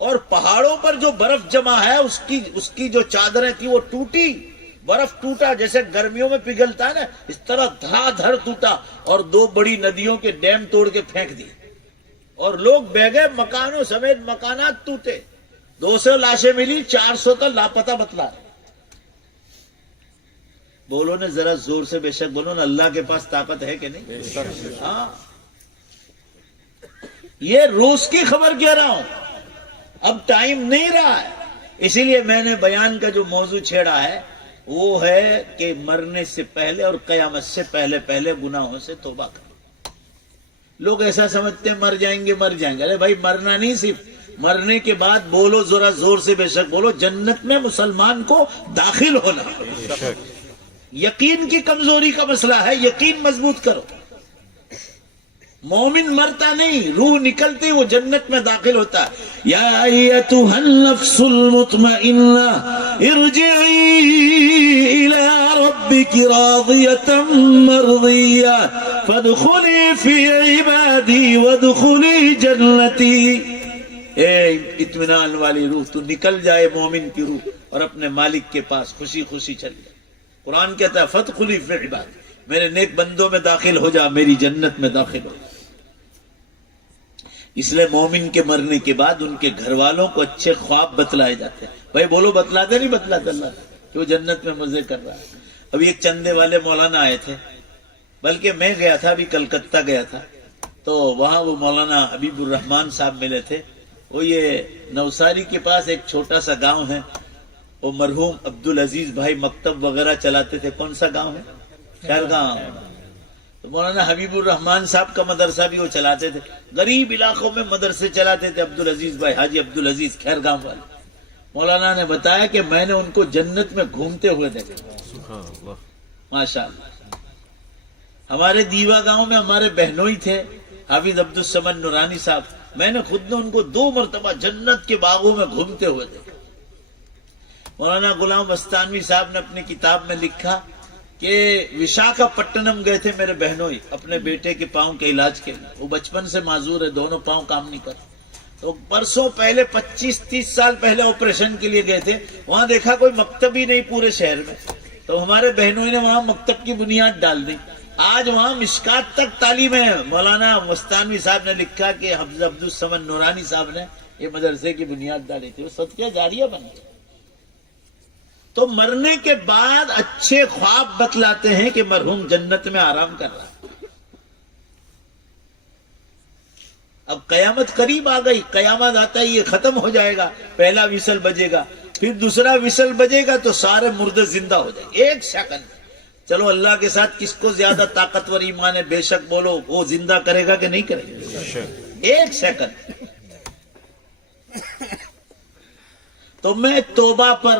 اور پہاڑوں پر جو برف جمع ہے اس کی جو چادریں تھی وہ ٹوٹی، برف ٹوٹا، جیسے گرمیوں میں پگھلتا ہے نا، اس طرح دھڑا دھڑ ٹوٹا، اور 2 بڑی ندیوں کے ڈیم توڑ کے پھینک دیے، اور لوگ بہ گئے، مکانوں سمیت مکانات ٹوٹے، 200 لاشیں ملی، 400 تو لاپتہ بتلا رہے۔ بولو نا ذرا زور سے، بے شک بولو نا، اللہ کے پاس طاقت ہے کہ نہیں؟ ہاں، یہ روز کی خبر کہہ رہا ہوں، اب ٹائم نہیں رہا ہے، اسی لیے میں نے بیان کا جو موضوع چھیڑا ہے وہ ہے کہ مرنے سے پہلے اور قیامت سے پہلے گناہوں سے توبہ کرو۔ لوگ ایسا سمجھتے ہیں مر جائیں گے مر جائیں گے. ارے بھائی مرنا نہیں، صرف مرنے کے بعد بولو ذرا زور سے، بے شک بولو، جنت میں مسلمان کو داخل ہونا. یقین کی کمزوری کا مسئلہ ہے، یقین مضبوط کرو. مومن مرتا نہیں، روح نکلتی وہ جنت میں داخل ہوتا ہے. یا ایتھا النفس المطمئنہ ارجعی الی ربک راضیۃ مرضیہ فادخلی فی عبادی وادخلی جنتی. اے اطمینان والی روح، تو نکل جائے مومن کی روح اور اپنے مالک کے پاس خوشی خوشی چل جائے. قرآن کہتا ہے فادخلی فی عبادی، میرے نیک بندوں میں داخل ہو جا، میری جنت میں داخل ہو جا. اس لیے مومن کے مرنے کے بعد ان کے گھر والوں کو اچھے خواب بتلائے جاتے ہیں. بھائی بولو بتلاتے نہیں بتلاتے اللہ کہ وہ جنت میں مزے کر رہا ہے. ابھی ایک چندے والے مولانا آئے تھے، بلکہ میں گیا تھا، ابھی کلکتہ گیا تھا، تو وہاں وہ مولانا حبیب الرحمان صاحب ملے تھے. وہ یہ نوساری کے پاس ایک چھوٹا سا گاؤں ہے، وہ مرحوم عبدالعزیز بھائی مکتب وغیرہ چلاتے تھے. کون سا گاؤں ہے؟ خیر گاؤں. مولانا حبیب الرحمان صاحب کا مدرسہ بھی وہ چلاتے تھے. غریب علاقوں میں مدرسے چلاتے تھے عبدالعزیز بھائی، حاجی عبدالعزیز خیر گاؤں والے. مولانا نے بتایا کہ میں نے ان کو جنت میں گھومتے ہوئے دیکھا. ماشاء اللہ. ہمارے دیوا گاؤں میں ہمارے بہنوئی تھے حافظ عبدالصمد نورانی صاحب، میں نے خود نے ان کو 2 مرتبہ جنت کے باغوں میں گھومتے ہوئے دیکھا. مولانا غلام مستانوی صاحب نے اپنی کتاب میں لکھا کہ وشاکھاپٹنم گئے تھے میرے بہنوئی اپنے بیٹے کے پاؤں کے علاج کے لیے. وہ بچپن سے معذور ہے، دونوں پاؤں کام نہیں کرتے. تو برسوں پہلے 25-30 سال پہلے آپریشن کے لیے گئے تھے. وہاں دیکھا کوئی مکتب ہی نہیں پورے شہر میں، تو ہمارے بہنوئی نے وہاں مکتب کی بنیاد ڈال دی. آج وہاں مشکات تک تعلیم ہے. مولانا مستانوی صاحب نے لکھا کہ حافظ عبدالصمد نورانی صاحب نے یہ مدرسے کی بنیاد ڈالی تھی. وہ صدقہ جاریہ بن گئی. تو مرنے کے بعد اچھے خواب بتلاتے ہیں کہ مرحوم جنت میں آرام کر رہا. اب قیامت قریب آ گئی، قیامت آتا ہی یہ ختم ہو جائے گا. پہلا وسل بجے گا، پھر دوسرا وسل بجے گا تو سارے مردے زندہ ہو جائیں گے ایک سیکنڈ. چلو اللہ کے ساتھ کس کو زیادہ طاقتور ایمان ہے؟ بے شک بولو، وہ زندہ کرے گا کہ نہیں کرے گا؟ ایک سیکنڈ. تو میں توبہ پر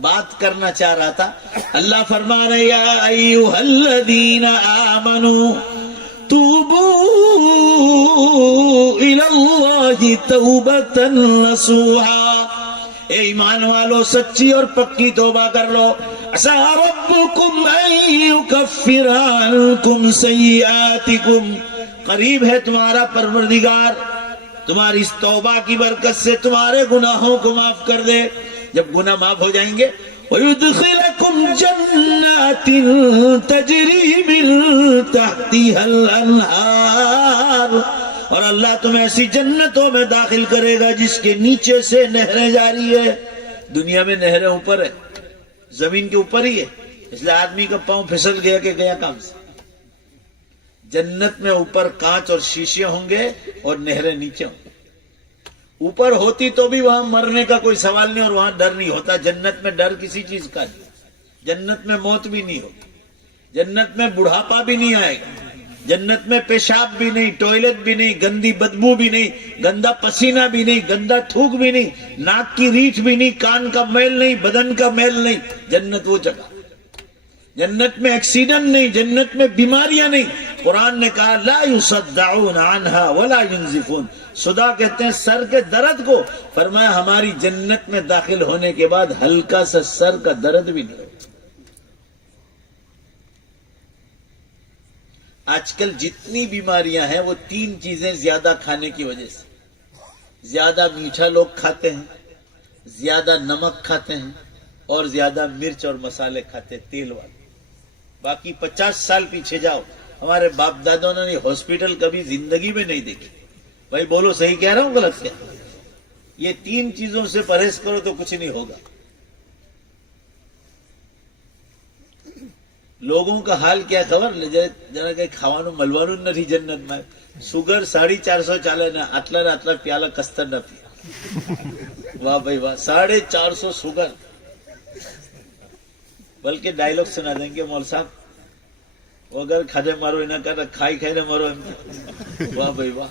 بات کرنا چاہ رہا تھا. اللہ فرما رہے یا ایھا الذین آمنوا توبوا الی اللہ توبۃ نصوحا. اے ایمان والو سچی اور پکی توبہ کر لو. عسیٰ ربکم ان یکفر عنکم سیئاتکم، قریب ہے تمہارا پروردگار تمہاری اس توبہ کی برکت سے تمہارے گناہوں کو معاف کر دے. جب گناہ معاف ہو جائیں گے وَيُدْخِلَكُمْ جَنَّاتٍ تَجْرِي مِن تَحْتِهَا الْأَنْهَارُ، اور اللہ تمہیں ایسی جنتوں میں داخل کرے گا جس کے نیچے سے نہریں جاری ہے. دنیا میں نہریں اوپر ہے، زمین کے اوپر ہی ہے، اس لیے آدمی کا پاؤں پھسل گیا کہ گیا کام سے. جنت میں اوپر کانچ اور شیشے ہوں گے اور نہریں نیچے ہوں گے. اوپر ہوتی تو بھی وہاں مرنے کا کوئی سوال نہیں اور وہاں ڈر نہیں ہوتا. جنت میں ڈر کسی چیز کا نہیں. جنت میں موت بھی نہیں ہوگی، جنت میں بڑھاپا بھی نہیں آئے گا، جنت میں پیشاب بھی نہیں، ٹوائلٹ بھی نہیں، گندی بدبو بھی نہیں، گندا پسینہ بھی نہیں، گندا تھوک بھی نہیں، ناک کی ریٹھ بھی نہیں، کان کا میل نہیں، بدن کا میل نہیں. جنت وہ جگہ. جنت میں ایکسیڈنٹ نہیں، جنت میں بیماریاں نہیں. قرآن نے کہا لا یصدعون عنہا ولا ینزفون. صدا کہتے ہیں سر کے درد کو. فرمایا ہماری جنت میں داخل ہونے کے بعد ہلکا سا سر کا درد بھی نہیں. آج کل جتنی بیماریاں ہیں وہ 3 چیزیں زیادہ کھانے کی وجہ سے. زیادہ میٹھا لوگ کھاتے ہیں، زیادہ نمک کھاتے ہیں، اور زیادہ مرچ اور مسالے کھاتے ہیں تیل والے. باقی 50 سال پیچھے جاؤ، ہمارے باپ دادوں نے ہاسپٹل کبھی زندگی میں نہیں دیکھی. بھائی بولو صحیح کہہ رہا ہوں غلط کیا؟ یہ 3 چیزوں سے پرہیز کرو تو کچھ نہیں ہوگا. لوگوں کا حال کیا خبر؟ جنا کہ کھوانو ملوانو نہیں جنت میں. شوگر 450 چالے نہ آتلا پیالہ کستر نہ پیا. واہ بھائی واہ، 450 شوگر. بلکہ ڈائلگ سنا دیں گے مول صاحب વગર ખાધે મારો એના કરતા ખાઈ ખાઈને મારો એમ. વાહ ભાઈ વાહ.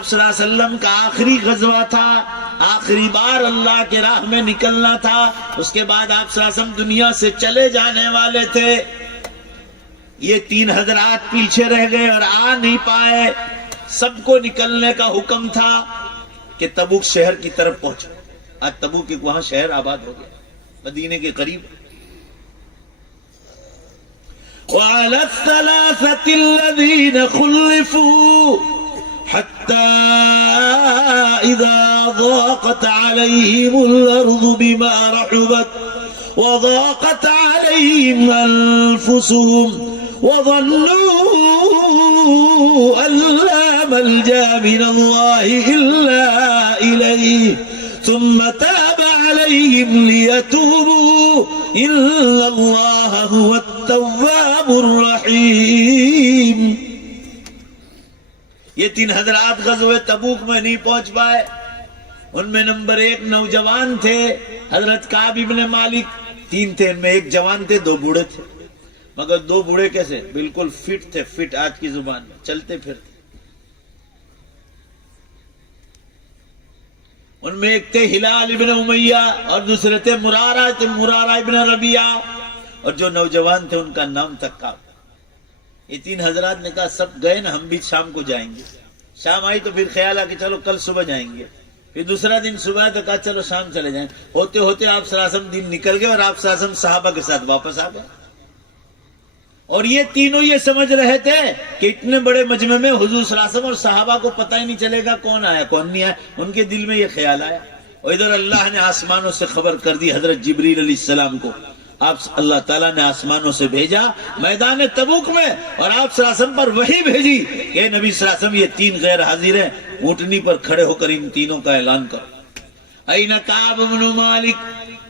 آپ صلی اللہ علیہ وسلم کا آخری غزوہ تھا، آخری بار اللہ کے راہ میں نکلنا تھا، اس کے بعد آپ صلی اللہ علیہ وسلم دنیا سے چلے جانے والے تھے۔ یہ 3 حضرات پیچھے رہ گئے اور آ نہیں پائے۔ سب کو نکلنے کا حکم تھا کہ تبوک شہر کی طرف پہنچو۔ آج تبوک ایک وہاں شہر آباد ہو گیا، مدینے کے قریب۔ وعلى الثلاثة الذين خلفوا حتى إذا ضاقت عليهم الأرض بما رحبت وضاقت عليهم أنفسهم وظنوا أن لا ملجأ من الله إلا إليه ثم تاب عليهم ليتوبوا إن الله هو التواب الرحیم۔ یہ 3 حضرات غزوہ تبوک میں نہیں پہنچ پائے۔ ان میں نمبر 1 نوجوان تھے، حضرت کعب ابن مالک۔ 3 تھے، ان میں 1 جوان تھے، 2 بوڑھے تھے۔ مگر 2 بوڑھے کیسے؟ بالکل فٹ تھے، فٹ آج کی زبان میں، چلتے پھرتے۔ ان میں ایک تھے ہلال ابن امیہ اور دوسرے تھے مرارہ ابن ربیعہ، اور جو نوجوان تھے ان کا نام تھا کعب۔ یہ 3 حضرات نے کہا سب گئے نا، ہم بھی شام کو جائیں گے۔ شام آئی تو پھر خیال آ کہ چلو کل صبح جائیں گے۔ پھر دوسرا دن صبح تو کہا چلو شام چلے جائیں۔ ہوتے ہوتے آپ صلی اللہ علیہ وسلم دن نکل گئے اور آپ صلی اللہ علیہ وسلم صحابہ کے ساتھ واپس آ گئے۔ اور یہ تینوں یہ سمجھ رہے تھے کہ اتنے بڑے مجمع میں حضور صلی اللہ علیہ وسلم اور صحابہ کو پتہ ہی نہیں چلے گا کون آیا کون نہیں آیا۔ ان کے دل میں یہ خیال آیا، اور ادھر اللہ نے آسمانوں سے خبر کر دی حضرت جبریل علیہ السلام کو۔ آپ اللہ تعالیٰ نے آسمانوں سے بھیجا میدان تبوک میں، اور آپ صلی اللہ علیہ وسلم پر وحی بھیجی کہ نبی صلی اللہ علیہ وسلم یہ 3 غیر حاضر ہیں، اونٹنی پر کھڑے ہو کر ان تینوں کا اعلان کرو۔ این کعب بن مالک،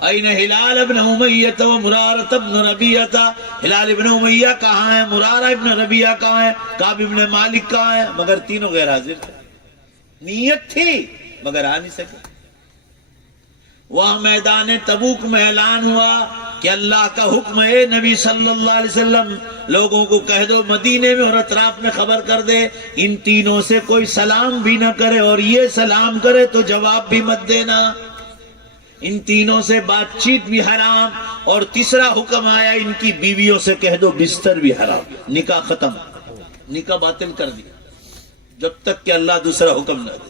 این ہلال ابن امیہ و مرارہ ابن ربیعہ۔ ہلال ابن امیہ کہاں ہے؟ مرارہ ابن ربیعہ کہاں ہے؟ کعب ابن مالک کہاں ہے؟ مگر تینوں غیر حاضر تھے۔ نیت تھی مگر آ نہیں سکے۔ وہاں میدان تبوک میں اعلان ہوا کہ اللہ کا حکم ہے، نبی صلی اللہ علیہ وسلم لوگوں کو کہہ دو مدینے میں اور اطراف میں خبر کر دے ان تینوں سے کوئی سلام بھی نہ کرے، اور یہ سلام کرے تو جواب بھی مت دینا۔ ان تینوں سے بات چیت بھی حرام، اور تیسرا حکم آیا ان کی بیویوں سے کہہ دو بستر بھی حرام۔ نکاح ختم، نکاح باطل کر دیا جب تک کہ اللہ دوسرا حکم نہ دے۔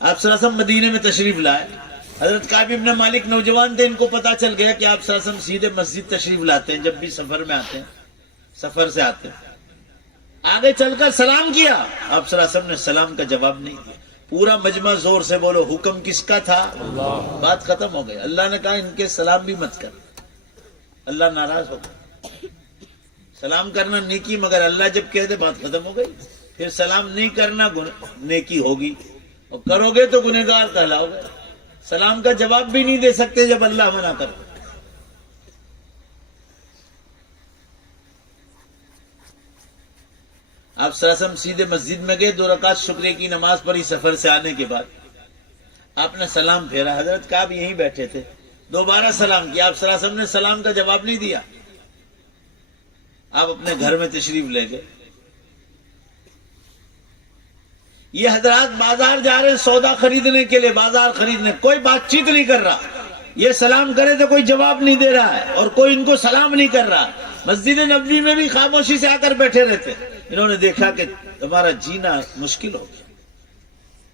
آپ صلی اللہ علیہ وسلم مدینے میں تشریف لائے۔ حضرت کعب ابن مالک نوجوان تھے، ان کو پتا چل گیا کہ آپ صلی اللہ علیہ وسلم سیدھے مسجد تشریف لاتے ہیں جب بھی سفر میں آتے ہیں، سفر سے آتے ہیں۔ آگے چل کر سلام کیا، آپ صلی اللہ علیہ وسلم نے سلام کا جواب نہیں دیا۔ پورا مجمع زور سے بولو حکم کس کا تھا؟ اللہ۔ بات ختم ہو گئی۔ اللہ نے کہا ان کے سلام بھی مت کر، اللہ ناراض ہو گیا۔ سلام کرنا نیکی، مگر اللہ جب کہہ دے بات ختم ہو گئی۔ پھر سلام نہیں کرنا نیکی ہوگی، اور کرو گے تو گنہگار کہلاؤ گے۔ سلام کا جواب بھی نہیں دے سکتے جب اللہ منع کرے۔ آپ صلی اللہ علیہ وسلم سیدھے مسجد میں گئے، 2 رکعت شکرے کی نماز پڑھی سفر سے آنے کے بعد۔ آپ نے سلام پھیرا، حضرت کعب یہیں بیٹھے تھے، دوبارہ سلام کیا، آپ صلی اللہ علیہ وسلم نے سلام کا جواب نہیں دیا۔ آپ اپنے گھر میں تشریف لے گئے۔ یہ حضرات بازار جا رہے ہیں سودا خریدنے کے لیے، بازار خریدنے، کوئی بات چیت نہیں کر رہا۔ یہ سلام کرے تو کوئی جواب نہیں دے رہا ہے، اور کوئی ان کو سلام نہیں کر رہا۔ مسجد نبوی میں بھی خاموشی سے آ کر بیٹھے رہتے۔ انہوں نے دیکھا کہ ہمارا جینا مشکل ہو گیا،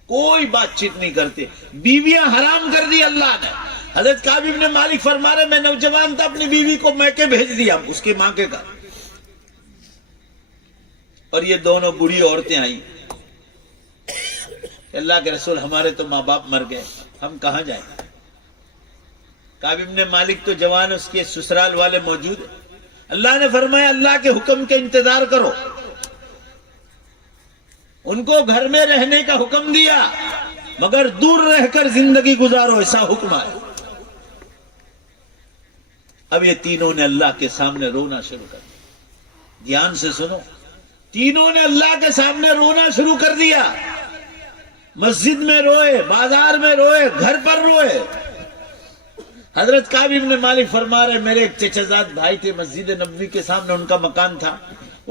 کوئی بات چیت نہیں کرتے۔ بیویاں حرام کر دی اللہ نے۔ حضرت کعب ابن مالک فرما رہے میں نوجوان تھا، اپنی بیوی کو میکے بھیج دیا، اس کے ماں کے گھر، اور یہ دونوں بوڑھی عورتیں آئیں۔ اللہ کے رسول ہمارے تو ماں باپ مر گئے، ہم کہاں جائیں؟ کعب ابن مالک تو جوان، اس کے سسرال والے موجود ہیں۔ اللہ نے فرمایا اللہ کے حکم کے انتظار کرو۔ ان کو گھر میں رہنے کا حکم دیا، مگر دور رہ کر زندگی گزارو، ایسا حکم آیا۔ اب یہ تینوں نے اللہ کے سامنے رونا شروع کر دیا۔ دھیان سے سنو، تینوں نے اللہ کے سامنے رونا شروع کر دیا۔ مسجد میں روئے، بازار میں روئے، گھر پر روئے۔ حضرت کعب ابن مالک فرما رہے میرے ایک چچا زاد بھائی تھے، مسجد نبوی کے سامنے ان کا مکان تھا،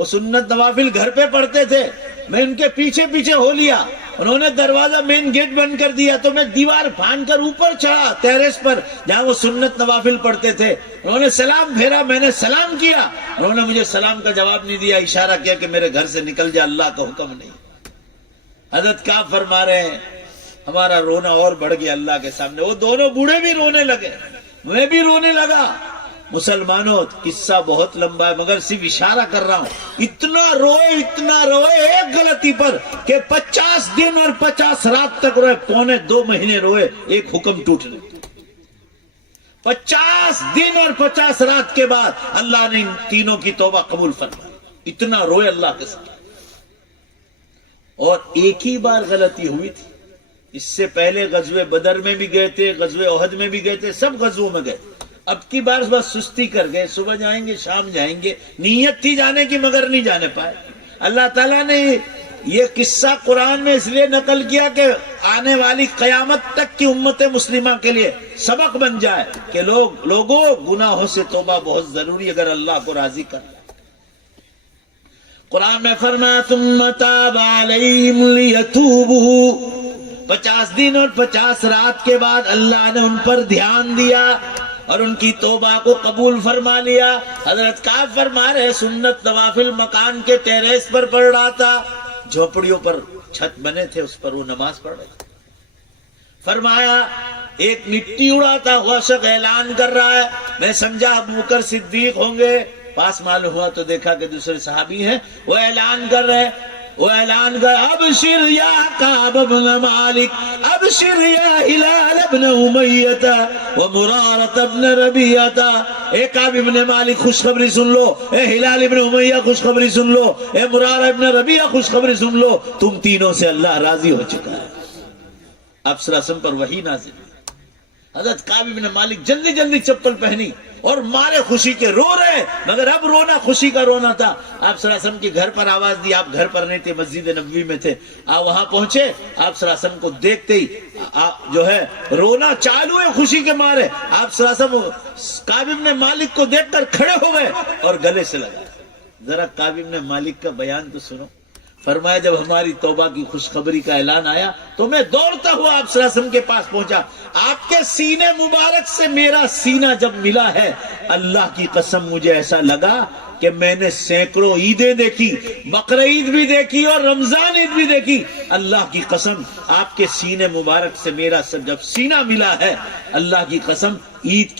وہ سنت نوافل گھر پہ پڑھتے تھے، میں ان کے پیچھے پیچھے ہو لیا، انہوں نے دروازہ مین گیٹ بند کر دیا تو میں دیوار پھاند کر اوپر چڑھا ٹیرس پر جہاں وہ سنت نوافل پڑھتے تھے، انہوں نے سلام پھیرا، میں نے سلام کیا، انہوں نے مجھے سلام کا جواب نہیں دیا، اشارہ کیا کہ میرے گھر سے نکل جا، اللہ کا حکم نہیں۔ حضرت کعب فرما رہے ہیں ہمارا رونا اور بڑھ گیا اللہ کے سامنے، وہ دونوں بوڑھے بھی رونے لگے، میں بھی رونے لگا۔ مسلمانوں قصہ بہت لمبا ہے مگر صرف اشارہ کر رہا ہوں، اتنا روئے ایک غلطی پر کہ 50 دن اور 50 رات تک روئے، پونے 2 مہینے روئے ایک حکم ٹوٹنے۔ 50 دن اور 50 رات کے بعد اللہ نے ان تینوں کی توبہ قبول فرمائی، اتنا روئے اللہ کے ساتھ۔ اور ایک ہی بار غلطی ہوئی تھی، اس سے پہلے غزوہ بدر میں بھی گئے تھے، غزوہ احد میں بھی گئے تھے، سب غزووں میں گئے، اب کی بار بس سستی کر گئے، صبح جائیں گے شام جائیں گے، نیت تھی جانے کی مگر نہیں جانے پائے۔ اللہ تعالیٰ نے یہ قصہ قرآن میں اس لیے نقل کیا کہ آنے والی قیامت تک کی امت مسلمہ کے لیے سبق بن جائے کہ لوگوں گناہوں سے توبہ بہت ضروری اگر اللہ کو راضی کر۔ قرآن میں فرمایا ثم تاب علیہم لیتوبوا، 50 دن اور 50 رات کے بعد اللہ نے ان پر دھیان دیا اور ان کی توبہ کو قبول فرما لیا۔ حضرت کعب فرما رہے سنت نوافل مکان کے ٹیریس پر پڑھ رہا تھا، جھوپڑیوں پر چھت بنے تھے اس پر وہ نماز پڑھ رہے تھے، فرمایا ایک مٹی اڑاتا ہوا شخص اعلان کر رہا ہے، میں سمجھا ابو بکر صدیق ہوں گے، پاس معلوم ہوا تو دیکھا کہ دوسرے صحابی ہیں، وہ اعلان کر رہے، ابشر یا کعب بن مالک، ابشر یا ہلال بن امیہ ومرارۃ بن ربیعہ، اے کعب بن مالک خوشخبری سن لو، اے ہلال بن امیہ خوشخبری سن لو، اے مرارہ بن ربیعہ خوشخبری سن لو، تم تینوں سے اللہ راضی ہو چکا ہے۔ اب صلی اللہ علیہ وسلم پر وحی نازل ہوئی، حضرت کعب بن مالک جلدی جلدی چپل پہنی اور مارے خوشی کے رو رہے، مگر اب رونا خوشی کا رونا تھا۔ آپ صلی اللہ علیہ وسلم کے گھر پر آواز دی، آپ گھر پر نہیں تھے، مسجد نبوی میں تھے، آپ وہاں پہنچے، آپ صلی اللہ علیہ وسلم کو دیکھتے ہی جو ہے رونا چالو ہے خوشی کے مارے، آپ صلی اللہ علیہ وسلم کعب بن مالک کو دیکھ کر کھڑے ہو گئے اور گلے سے لگا۔ ذرا کعب بن مالک کا بیان تو سنو، فرمایا جب ہماری توبہ کی خوشخبری کا اعلان آیا تو میں دوڑتا ہوا آپ صلی اللہ علیہ وسلم کے پاس پہنچا، آپ کے سینے مبارک سے میرا سینہ جب ملا ہے، اللہ کی قسم مجھے ایسا لگا کہ میں نے سینکڑوں عیدیں دیکھی، بقرہ عید بھی دیکھی اور رمضان عید بھی دیکھی، اللہ کی قسم آپ کے سینے مبارک سے میرا جب سینہ ملا ہے، اللہ کی قسم عید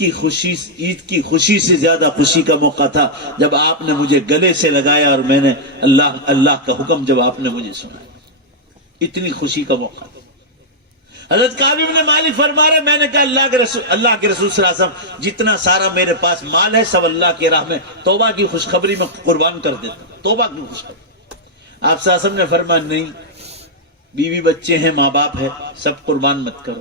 کی خوشی سے زیادہ خوشی کا موقع تھا جب آپ نے مجھے گلے سے لگایا اور میں نے اللہ کا حکم جب آپ نے مجھے سنا، اتنی خوشی کا موقع تھا۔ حضرت کعب بن مالک فرما رہے میں نے کہا اللہ کے رسول صلی اللہ علیہ وسلم جتنا سارا میرے پاس مال ہے سب اللہ کی راہ میں توبہ کی خوشخبری میں قربان کر دیتا ہوں، توبہ کی خوشخبری۔ آپ صلی اللہ علیہ وسلم نے فرمایا نہیں، بیوی بچے ہیں، ماں باپ ہے، سب قربان مت کرو۔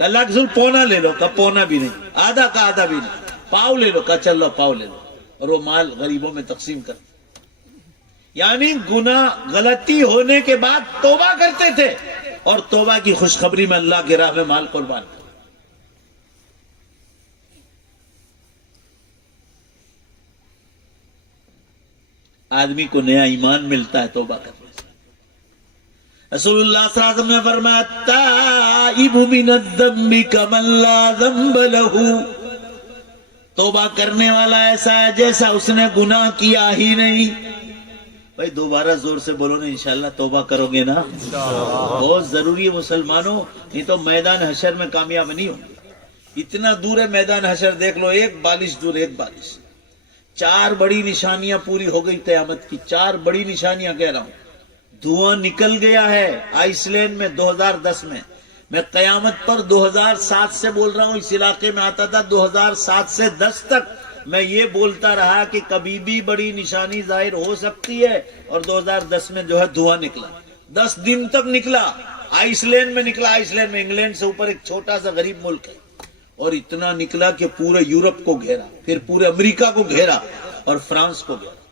کہ اللہ کے رسول پونا لے لو، کہ پونا بھی نہیں، آدھا کا آدھا بھی نہیں، پاؤ لے لو، کہ چلو پاؤ لے لو، اور وہ مال غریبوں میں تقسیم کر۔ یعنی گناہ غلطی ہونے کے بعد توبہ کرتے تھے اور توبہ کی خوشخبری میں اللہ کی راہ میں مال قربان کرتے۔ آدمی کو نیا ایمان ملتا ہے توبہ کرنے سے۔ رسول اللہ صلی اللہ علیہ وسلم نے فرمایا تائب من الذنب کمن لا ذنب لہ، توبہ کرنے والا ایسا ہے جیسا اس نے گناہ کیا ہی نہیں۔ بھائی دوبارہ زور سے بولو نا، انشاءاللہ توبہ کرو گے نا، بہت ضروری ہے مسلمانوں، نہیں تو میدان حشر میں کامیاب نہیں ہو۔ اتنا دور ہے میدان حشر، دیکھ لو، ایک بالش دور، ایک بالش۔ 4 بڑی نشانیاں پوری ہو گئی قیامت کی، 4 بڑی نشانیاں کہہ رہا ہوں۔ دھواں نکل گیا ہے آئس لینڈ میں 2010 میں قیامت پر 2007 سے بول رہا ہوں، اس علاقے میں آتا تھا 2007 سے 10 تک میں یہ بولتا رہا کہ کبھی بھی بڑی نشانی ظاہر ہو سکتی ہے، اور 2010 میں جو ہے دھواں نکلا، 10 دن تک نکلا، آئس لینڈ میں نکلا۔ آئس لینڈ میں انگلینڈ سے اوپر ایک چھوٹا سا غریب ملک ہے، اور اتنا نکلا کہ پورے یورپ کو گھیرا، پھر پورے امریکہ کو گھیرا اور فرانس کو گھیرا۔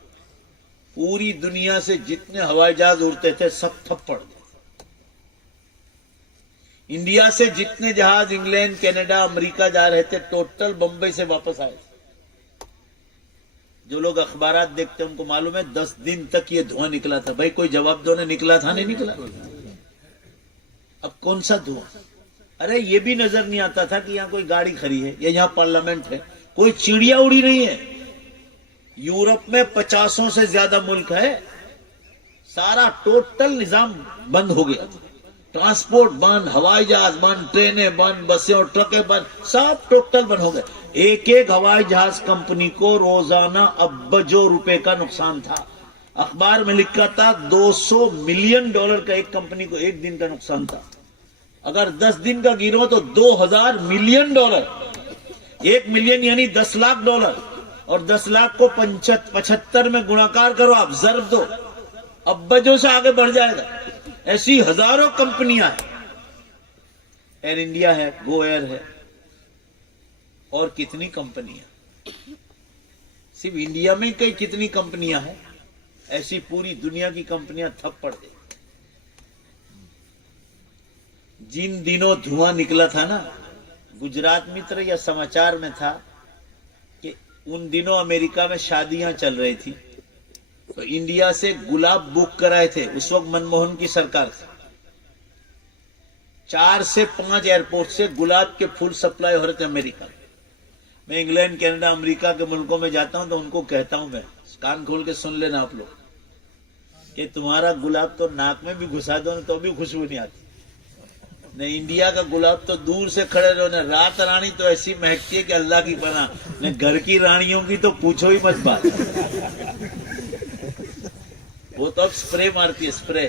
پوری دنیا سے جتنے ہوائی جہاز اڑتے تھے سب تھپڑ گئے۔ انڈیا سے جتنے جہاز انگلینڈ، کینیڈا، امریکہ جا رہے تھے ٹوٹل بمبئی سے واپس آئے، جو لوگ اخبارات دیکھتے ہیں ان کو معلوم ہے 10 دن تک یہ دھواں نکلا تھا. بھائی کوئی جواب دو نے نکلا تھا نہیں نکلا؟ اب کون سا دھواں؟ ارے یہ بھی نظر نہیں آتا تھا کہ یہاں کوئی گاڑی کھڑی ہے یا یہاں پارلیمنٹ ہے. کوئی چڑیا اڑی نہیں ہے. یورپ میں 50 سے زیادہ ملک ہے. سارا ٹوٹل نظام بند ہو گیا. ٹرانسپورٹ بند، ہوائی جہاز بند، ٹرینیں بند، بسیں اور ٹرکیں بند، سب ٹوٹل بند ہو گئے. ایک ایک ہوائی جہاز کمپنی کو روزانہ ابجوں روپے کا نقصان تھا. اخبار میں لکھا تھا $200 ملین کا ایک کمپنی کو ایک دن کا نقصان تھا. اگر 10 دن کا گنو تو $2000 ملین. 1 ملین یعنی $10 لاکھ، اور 10 لاکھ کو 75 میں گناکار کرو، آپ ضرب دو، ابجوں سے آگے بڑھ جائے گا. ایسی ہزاروں کمپنیاں ہیں. ایئر انڈیا ہے، گو ایئر ہے، اور کتنی کمپنیاں. صرف انڈیا میں کئی کتنی کمپنیاں ہیں. ایسی پوری دنیا کی کمپنیاں تھپ پڑ گئی. جن دنوں دھواں نکلا تھا نا، گجرات متر یا سماچار میں تھا کہ ان دنوں امریکہ میں شادیاں چل رہی تھی، تو انڈیا سے گلاب بک کرائے تھے. اس وقت منموہن کی سرکار تھی. 4 سے 5 ایئرپورٹ سے گلاب کے پھول سپلائی ہو رہے تھے امریکہ میں. میں انگلینڈ، کینیڈا، امریکہ کے ملکوں میں جاتا ہوں تو ان کو کہتا ہوں، میں کان کھول کے سن لینا آپ لوگ، کہ تمہارا گلاب تو ناک میں بھی گھسا دو تو بھی خوشبو نہیں آتی. نہ انڈیا کا گلاب تو دور سے کھڑے رہو. نہ رات رانی تو ایسی مہکتی ہے کہ اللہ کی پناہ. نہ گھر کی رانیوں کی تو پوچھو ہی مت بات. وہ تو اب اسپرے مارتی ہے، اسپرے.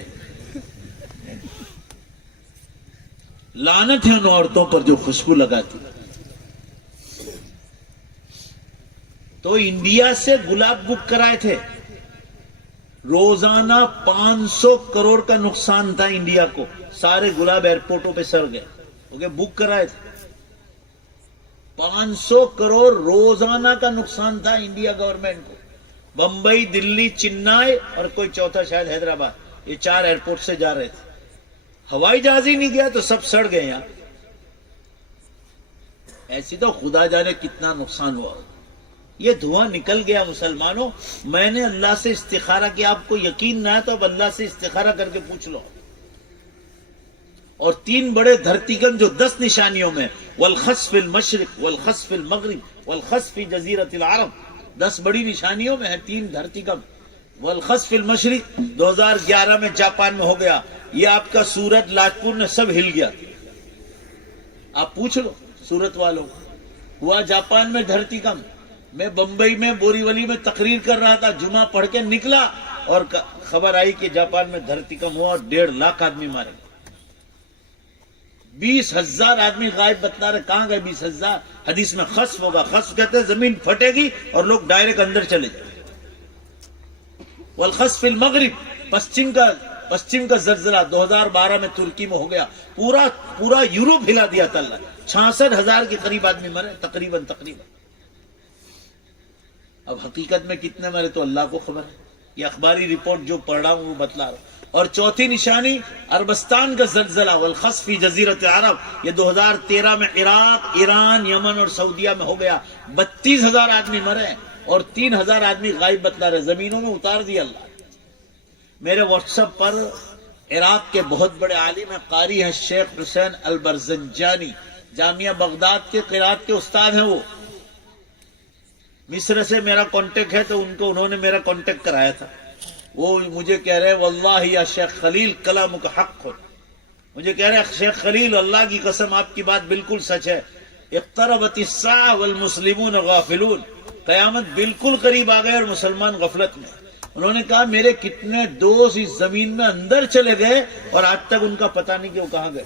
لعنت ہے ان عورتوں پر جو خوشبو لگاتی. تو انڈیا سے گلاب بک کرائے تھے. روزانہ 500 کروڑ کا نقصان تھا انڈیا کو. سارے گلاب ایئرپورٹوں پہ سڑ گئے. اوکے، بک کرائے تھے. 500 کروڑ روزانہ کا نقصان تھا انڈیا گورنمنٹ کو. بمبئی، دلی، چنئی اور کوئی چوتھا شاید حیدرآباد، یہ 4 ایئرپورٹ سے جا رہے تھے. ہوائی جہاز ہی نہیں گیا تو سب سڑ گئے. یہاں ایسی تو خدا جانے کتنا نقصان ہوا. یہ دھواں نکل گیا. مسلمانوں، میں نے اللہ سے استخارہ کیا. آپ کو یقین نہ ہے تو اب اللہ سے استخارہ کر کے پوچھ لو. اور 3 بڑے دھرتیگن جو 10 نشانیوں میں، والخسف فی المشرق والخسف فی المغرب والخسف فی جزیرۃ العرب، 10 بڑی نشانیوں میں ہے 3 دھرتیگن. والخسف فی المشرق 2011 میں جاپان میں ہو گیا. یہ آپ کا سورت، لاجپور نے سب ہل گیا. آپ پوچھ لو سورت والوں کو. ہوا جاپان میں دھرتیگن. میں بمبئی میں بوری ولی میں تقریر کر رہا تھا، جمعہ پڑھ کے نکلا اور خبر آئی کہ جاپان میں دھرتیکم ہوا اور 1.5 لاکھ آدمی مارے. 20,000 آدمی غائب بتلا رہے. کہاں گئے 20,000؟ حدیث میں خسف ہوگا. خسف کہتے ہیں زمین پھٹے گی اور لوگ ڈائریکٹ اندر چلے جائیں. والخسف فی المغرب، پشچم کا زلزلہ 2012 میں ترکی میں ہو گیا. پورا یورپ ہلا دیا تھا اللہ. 66,000 کے قریب آدمی مرے تقریباً. اب حقیقت میں کتنے مرے تو اللہ کو خبر ہے. یہ اخباری رپورٹ جو پڑھ رہا ہوں وہ بتلا رہا ہوں. اور چوتھی نشانی عربستان کا زلزلہ، والخسف فی جزیرۃ العرب، یہ 2013 میں عراق، ایران، یمن اور سعودیہ میں ہو گیا. 32,000 آدمی مرے اور 3,000 آدمی غائب بتلا رہے. زمینوں میں اتار دیا اللہ. میرے واٹس ایپ پر عراق کے بہت بڑے عالم ہیں، قاری ہیں، شیخ حسین البرزنجانی، جامعہ بغداد کے قرات کے استاد ہیں. وہ مصر سے میرا کانٹیکٹ ہے تو انہوں نے میرا کانٹیکٹ کرایا تھا. وہ مجھے کہہ رہے واللہ یا شیخ خلیل کلامک حق. مجھے کہہ رہے شیخ خلیل اللہ کی قسم آپ کی بات بالکل سچ ہے. اقتربت الساعہ والمسلمون غافلون، قیامت بالکل قریب آ گئے اور مسلمان غفلت میں. انہوں نے کہا میرے کتنے دوست اس زمین میں اندر چلے گئے اور آج تک ان کا پتہ نہیں کہ وہ کہاں گئے.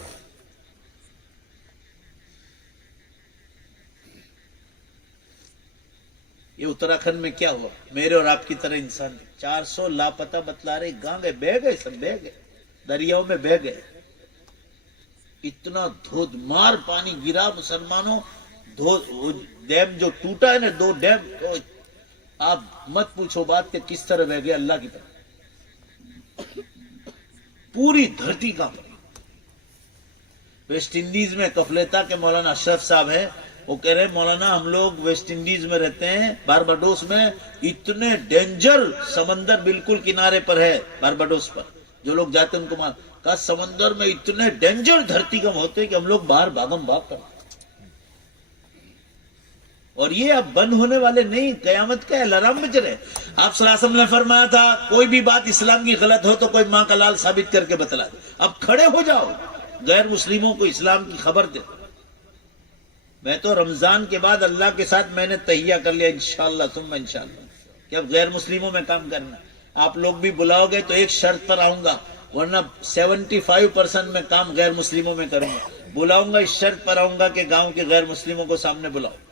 یہ اتراکھنڈ میں کیا ہوا؟ میرے اور آپ کی طرح انسان 400 لاپتہ بتلا رہے. کہاں گئے؟ بہہ گئے، سب بہہ گئے، دریاؤں میں بہہ گئے. اتنا دھود مار پانی گرا مسلمانوں. ڈیم جو ٹوٹا ہے نا، 2 ڈیم، آپ مت پوچھو بات کہ کس طرح بہ گئے. اللہ کی طرح پوری دھرتی کا. ویسٹ انڈیز میں کفلیتا کے مولانا اشرف صاحب ہیں، وہ کہہ رہے مولانا ہم لوگ ویسٹ انڈیز میں رہتے ہیں، بارباڈوس میں، اتنے ڈینجر سمندر بالکل کنارے پر ہے بارباڈوس پر، جو لوگ جاتے ہیں ان کو کہا سمندر میں اتنے ڈینجر دھرتی کم ہوتے کہ ہم لوگ باہر بھاگم بھاگ کرتے، اور یہ اب بند ہونے والے نہیں، قیامت کا الارم بج رہے۔ آپ صلی اللہ علیہ وسلم نے فرمایا تھا کوئی بھی بات اسلام کی غلط ہو تو کوئی ماں کا لال ثابت کر کے بتلا دے، اب کھڑے ہو جاؤ، غیر مسلموں کو اسلام کی خبر دے۔ میں تو رمضان کے بعد اللہ کے ساتھ میں نے تہیہ کر لیا انشاءاللہ ثم انشاءاللہ کہ اب غیر مسلموں میں کام کرنا، آپ لوگ بھی بلاؤ گے تو ایک شرط پر آؤں گا، ورنہ 75% میں کام غیر مسلموں میں کروں گا، بلاؤں گا اس شرط پر آؤں گا کہ گاؤں کے غیر مسلموں کو سامنے بلاؤ۔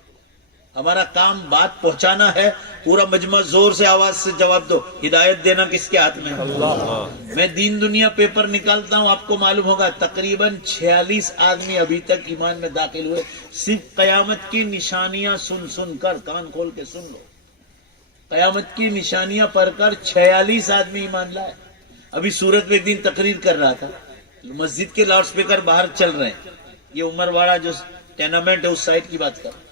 ہمارا کام بات پہنچانا ہے، پورا مجمع زور سے آواز سے جواب دو، ہدایت دینا کس کے ہاتھ میں ہے؟ اللہ۔ میں دین دنیا پیپر نکالتا ہوں، آپ کو معلوم ہوگا تقریباً 46 آدمی ابھی تک ایمان میں داخل ہوئے، صرف قیامت کی نشانیاں سن سن کر، کان کھول کے سن لو، قیامت کی نشانیاں پڑھ کر 46 آدمی ایمان لائے۔ ابھی سورت میں ایک دن تقریر کر رہا تھا، مسجد کے لاؤڈ سپیکر باہر چل رہے ہیں، یہ عمر واڑا جو ٹینامنٹ ہے اس سائٹ کی بات کر،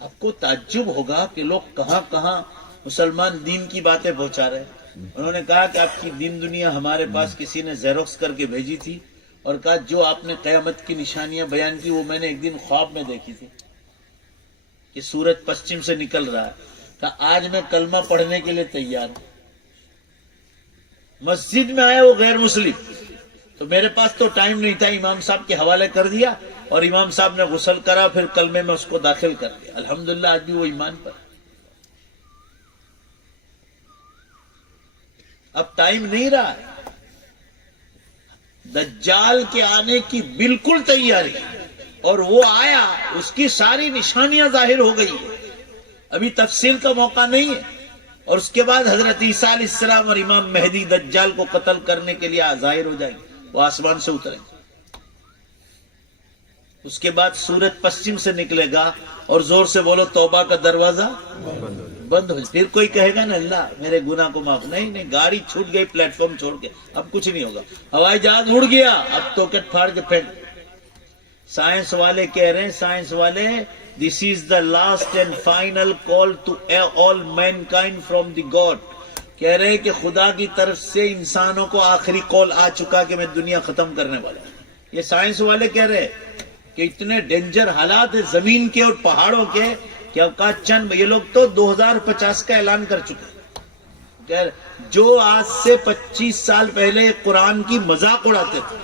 آپ کو تعجب ہوگا کہ لوگ کہاں کہاں مسلمان دین کی باتیں پہنچا رہے ہیں۔ انہوں نے کہا کہ آپ کی دین دنیا ہمارے پاس کسی نے زیروکس کر کے بھیجی تھی، اور کہا جو آپ نے قیامت کی نشانیاں بیان کی وہ میں نے ایک دن خواب میں دیکھی تھی کہ سورج پشچم سے نکل رہا ہے، کہا آج میں کلمہ پڑھنے کے لیے تیار ہوں۔ مسجد میں آیا وہ غیر مسلم، تو میرے پاس تو ٹائم نہیں تھا، امام صاحب کے حوالے کر دیا، اور امام صاحب نے غسل کرا، پھر کلمے میں اس کو داخل کر دیا، الحمدللہ آج بھی وہ ایمان پر۔ اب ٹائم نہیں رہا، دجال کے آنے کی بالکل تیاری، اور وہ آیا، اس کی ساری نشانیاں ظاہر ہو گئی، ابھی تفصیل کا موقع نہیں ہے، اور اس کے بعد حضرت عیسیٰ علیہ السلام اور امام مہدی دجال کو قتل کرنے کے لیے ظاہر ہو جائیں گے، وہ آسمان سے اتریں گے، اس کے بعد سورج پشچم سے نکلے گا، اور زور سے بولو توبہ کا دروازہ بند ہو جائے، پھر کوئی کہے گا نا اللہ میرے گناہ کو معاف، نہیں، گاڑی چھوٹ گئی پلیٹ فارم چھوڑ کے، اب کچھ نہیں ہوگا، ہوائی جہاز اڑ گیا، اب تو کٹ پھاڑ کے پھینک۔ سائنس والے کہہ رہے ہیں، سائنس والے this is the last and final call to all mankind from the God, کہہ رہے ہیں کہ خدا کی طرف سے انسانوں کو آخری کال آ چکا کہ میں دنیا ختم کرنے والا ہوں، یہ سائنس والے کہہ رہے ہیں کہ اتنے ڈینجر حالات ہیں زمین کے اور پہاڑوں کے کہ اب کا چند، یہ لوگ تو 2050 کا اعلان کر چکے ہیں، جو آج سے 25 سال پہلے قرآن کی مذاق اڑاتے تھے،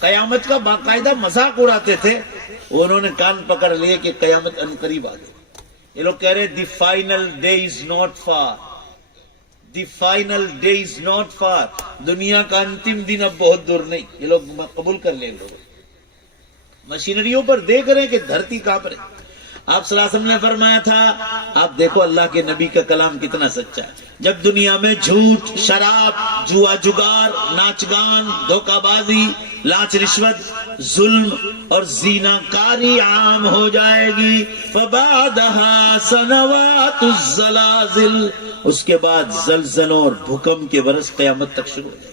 قیامت کا باقاعدہ مذاق اڑاتے تھے، انہوں نے کان پکڑ لیے کہ قیامت عنقریب آ گئی۔ یہ لوگ کہہ رہے the final day is not for, the final day is not for, دنیا کا انتم دن اب بہت دور نہیں، یہ لوگ قبول کر لیں، لوگ مشینریوں پر دیکھ رہے ہیں کہ دھرتی کانپ رہی۔ آپ صلی اللہ علیہ وسلم نے فرمایا تھا، آپ دیکھو اللہ کے نبی کا کلام کتنا سچا ہے، جب دنیا میں جھوٹ، شراب، جوا جگار، ناچ گان، دھوکہ بازی، لانچ رشوت، ظلم اور زنا کاری عام ہو جائے گی، فبعدها سنوات الزلازل، اس کے بعد زلزلوں اور بھوکم کے برس قیامت تک شروع ہو جائے گی۔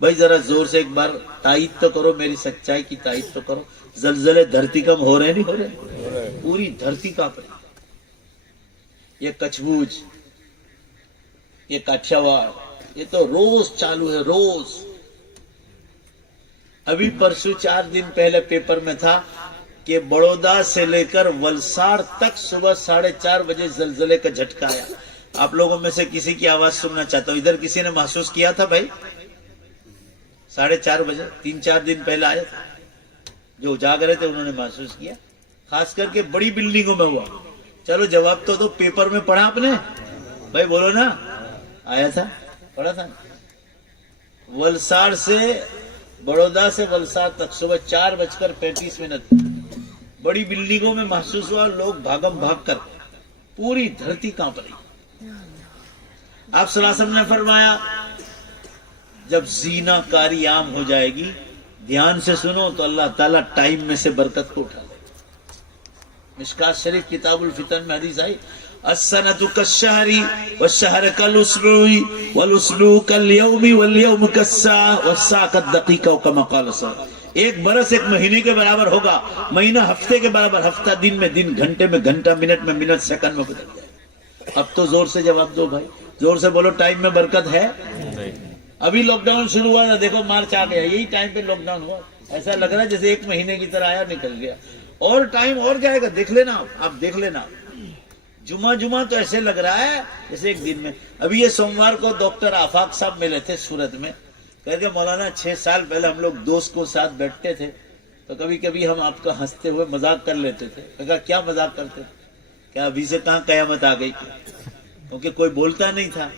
بھائی ذرا زور سے ایک بار تائید تو کرو، میری سچائی کی تائید تو کرو، زلزلے دھرتی کم ہو رہے نہیں ہو رہے؟ پوری دھرتی کانپ رہی، یہ کچھ بوجھ، یہ کاٹھیاواڑ، یہ تو روز چالو ہے، روز۔ ابھی پرسوں 4 دن پہلے پیپر میں تھا کہ بڑودا سے لے کر ولسار تک صبح 4:30 بجے زلزلے کا جھٹکا آیا۔ آپ لوگوں میں سے کسی کی آواز سننا چاہتا ہوں، ادھر کسی نے محسوس کیا تھا بھائی؟ 4:30 بجے 3-4 دن پہلے آیا تھا، جو جاگ رہے تھے انہوں نے محسوس کیا، خاص کر کے بڑی بلڈنگوں میں ہوا۔ چلو جواب تو پیپر میں پڑھا آپ نے بھائی، بولو نا، آیا تھا، پڑھا تھا۔ ولسار سے، بڑودا سے ولسار تک صبح 4:35 بڑی بلڈنگوں میں محسوس ہوا، لوگ بھاگم بھاگ کر، پوری دھرتی کانپ رہی۔ آپ صلی اللہ علیہ وسلم نے فرمایا جب زینا کاری عام ہو جائے گی، دھیان سے سنو تو اللہ تعالیٰ ٹائم میں سے برکت کو اٹھا لے۔ مشکات شریف کتاب الفتن میں حدیث آئی، السنۃ کالشہر والشہر کالاسبوع والاسبوع کالیوم والیوم کالساعہ والساعہ کالدقیقہ، کما قال صلی اللہ علیہ وسلم۔ ایک برس ایک مہینے کے برابر ہوگا، مہینہ ہفتے کے برابر، ہفتہ دن میں دن، گھنٹے میں گھنٹہ، منٹ میں منٹ، سیکنڈ میں بدل جائے۔ اب تو زور سے جواب دو بھائی، زور سے بولو، ٹائم میں برکت ہے؟ ابھی لاک ڈاؤن شروع ہوا تھا، دیکھو مارچ آ گیا، یہی ٹائم پہ لاک ڈاؤن ہوا، ایسا لگ رہا ہے جیسے ایک مہینے کی طرح آیا نکل گیا، اور ٹائم اور جائے گا، دیکھ لینا آپ دیکھ لینا، جمعہ تو ایسے لگ رہا ہے جیسے ایک دن میں۔ ابھی یہ سوموار کو ڈاکٹر آفاق صاحب ملے تھے سورت میں، کہہ کہ مولانا 6 سال پہلے ہم لوگ دوست کو ساتھ بیٹھتے تھے تو کبھی کبھی ہم آپ کا ہنستے ہوئے مذاق کر لیتے تھے۔ میں کہا کیا مذاق کرتے تھے؟ کیا ابھی سے کہاں قیامت آ گئی؟ کیونکہ کوئی بولتا نہیں تھا،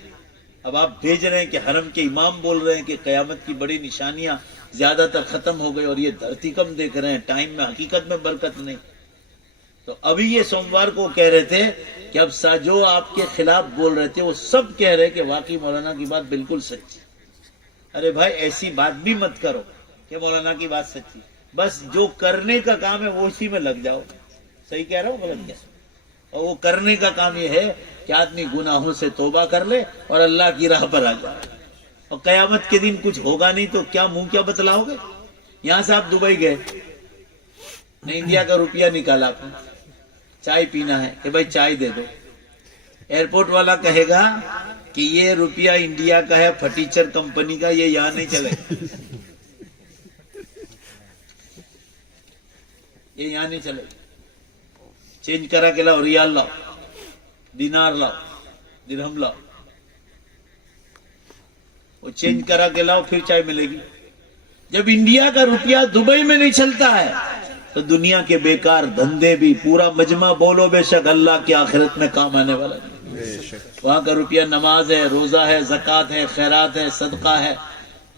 اب آپ بھیج رہے ہیں کہ حرم کے امام بول رہے ہیں کہ قیامت کی بڑی نشانیاں زیادہ تر ختم ہو گئی، اور یہ دھرتی کم دیکھ رہے ہیں، ٹائم میں حقیقت میں برکت نہیں۔ تو ابھی یہ سوموار کو کہہ رہے تھے کہ اب جو آپ کے خلاف بول رہے تھے وہ سب کہہ رہے کہ واقعی مولانا کی بات بالکل سچی۔ ارے بھائی ایسی بات بھی مت کرو کہ مولانا کی بات سچی، بس جو کرنے کا کام ہے وہ اسی میں لگ جاؤ۔ صحیح کہہ رہا ہوں غلط کیا؟ اور وہ کرنے کا کام یہ ہے کہ آدمی گناہوں سے توبہ کر لے اور اللہ کی راہ پر آ جائے، اور قیامت کے دن کچھ ہوگا نہیں تو کیا منہ کیا بتلاؤ گے؟ یہاں سے آپ دبئی گئے، انڈیا کا روپیہ نکالا آپ نے، چائے پینا ہے کہ بھائی چائے دے دو، ایئرپورٹ والا کہے گا کہ یہ روپیہ انڈیا کا ہے، فرنیچر کمپنی کا، یہ یہاں نہیں چلے گا، یہ یہاں نہیں چلے گا، چینج کرا کے لاؤ، ریال لاؤ، دینار لاؤ، درہم لاؤ، وہ چینج کرا کے لاؤ پھر چائے ملے گی۔ جب انڈیا کا روپیہ دبئی میں نہیں چلتا ہے تو دنیا کے بیکار دھندے بھی، پورا مجمع بولو بے شک اللہ کی آخرت میں کام آنے والا نہیں۔ وہاں کا روپیہ نماز ہے، روزہ ہے، زکوٰۃ ہے، خیرات ہے، صدقہ ہے،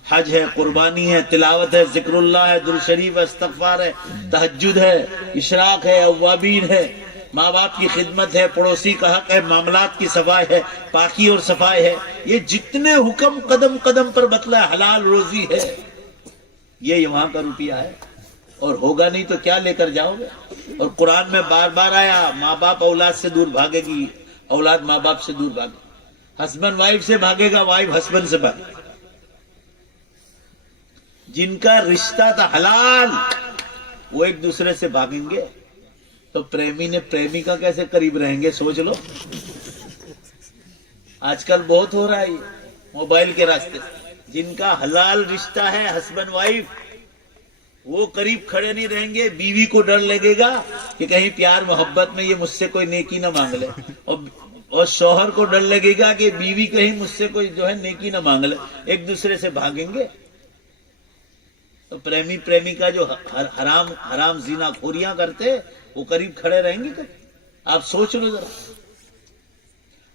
حج ہے، قربانی ہے، تلاوت ہے، ذکر اللہ ہے، درود شریف ہے، استغفار ہے، تہجد ہے، اشراق ہے، اوابین ہے، ماں باپ کی خدمت ہے، پڑوسی کا حق ہے، معاملات کی صفائی ہے، پاکی اور صفائی ہے، یہ جتنے حکم قدم قدم پر بتلا، حلال روزی ہے، یہ وہاں کا روپیہ ہے۔ اور ہوگا نہیں تو کیا لے کر جاؤ گے؟ اور قرآن میں بار بار آیا ماں باپ اولاد سے دور بھاگے گی، اولاد ماں باپ سے دور بھاگے، ہسبینڈ وائف سے بھاگے گا، وائف ہسبینڈ سے بھاگے گا۔ جن کا رشتہ تھا حلال وہ ایک دوسرے سے بھاگیں گے تو پریمی نے پریمی کا کیسے قریب رہیں گے؟ سوچ لو، آج کل بہت ہو رہا ہے یہ موبائل کے راستے۔ جن کا حلال رشتہ ہے ہسبینڈ وائف، وہ قریب کھڑے نہیں رہیں گے، بیوی کو ڈر لگے گا کہ کہیں پیار محبت میں یہ مجھ سے کوئی نیکی نہ مانگ لے، اور شوہر کو ڈر لگے گا کہ بیوی کہیں مجھ سے کوئی جو ہے نیکی نہ مانگ لے، ایک دوسرے سے بھاگیں گے۔ تو پریمی پریمی کا جو حرام زنا خوریاں کرتے وہ قریب کھڑے رہیں گے کبھی؟ آپ سوچ لو ذرا۔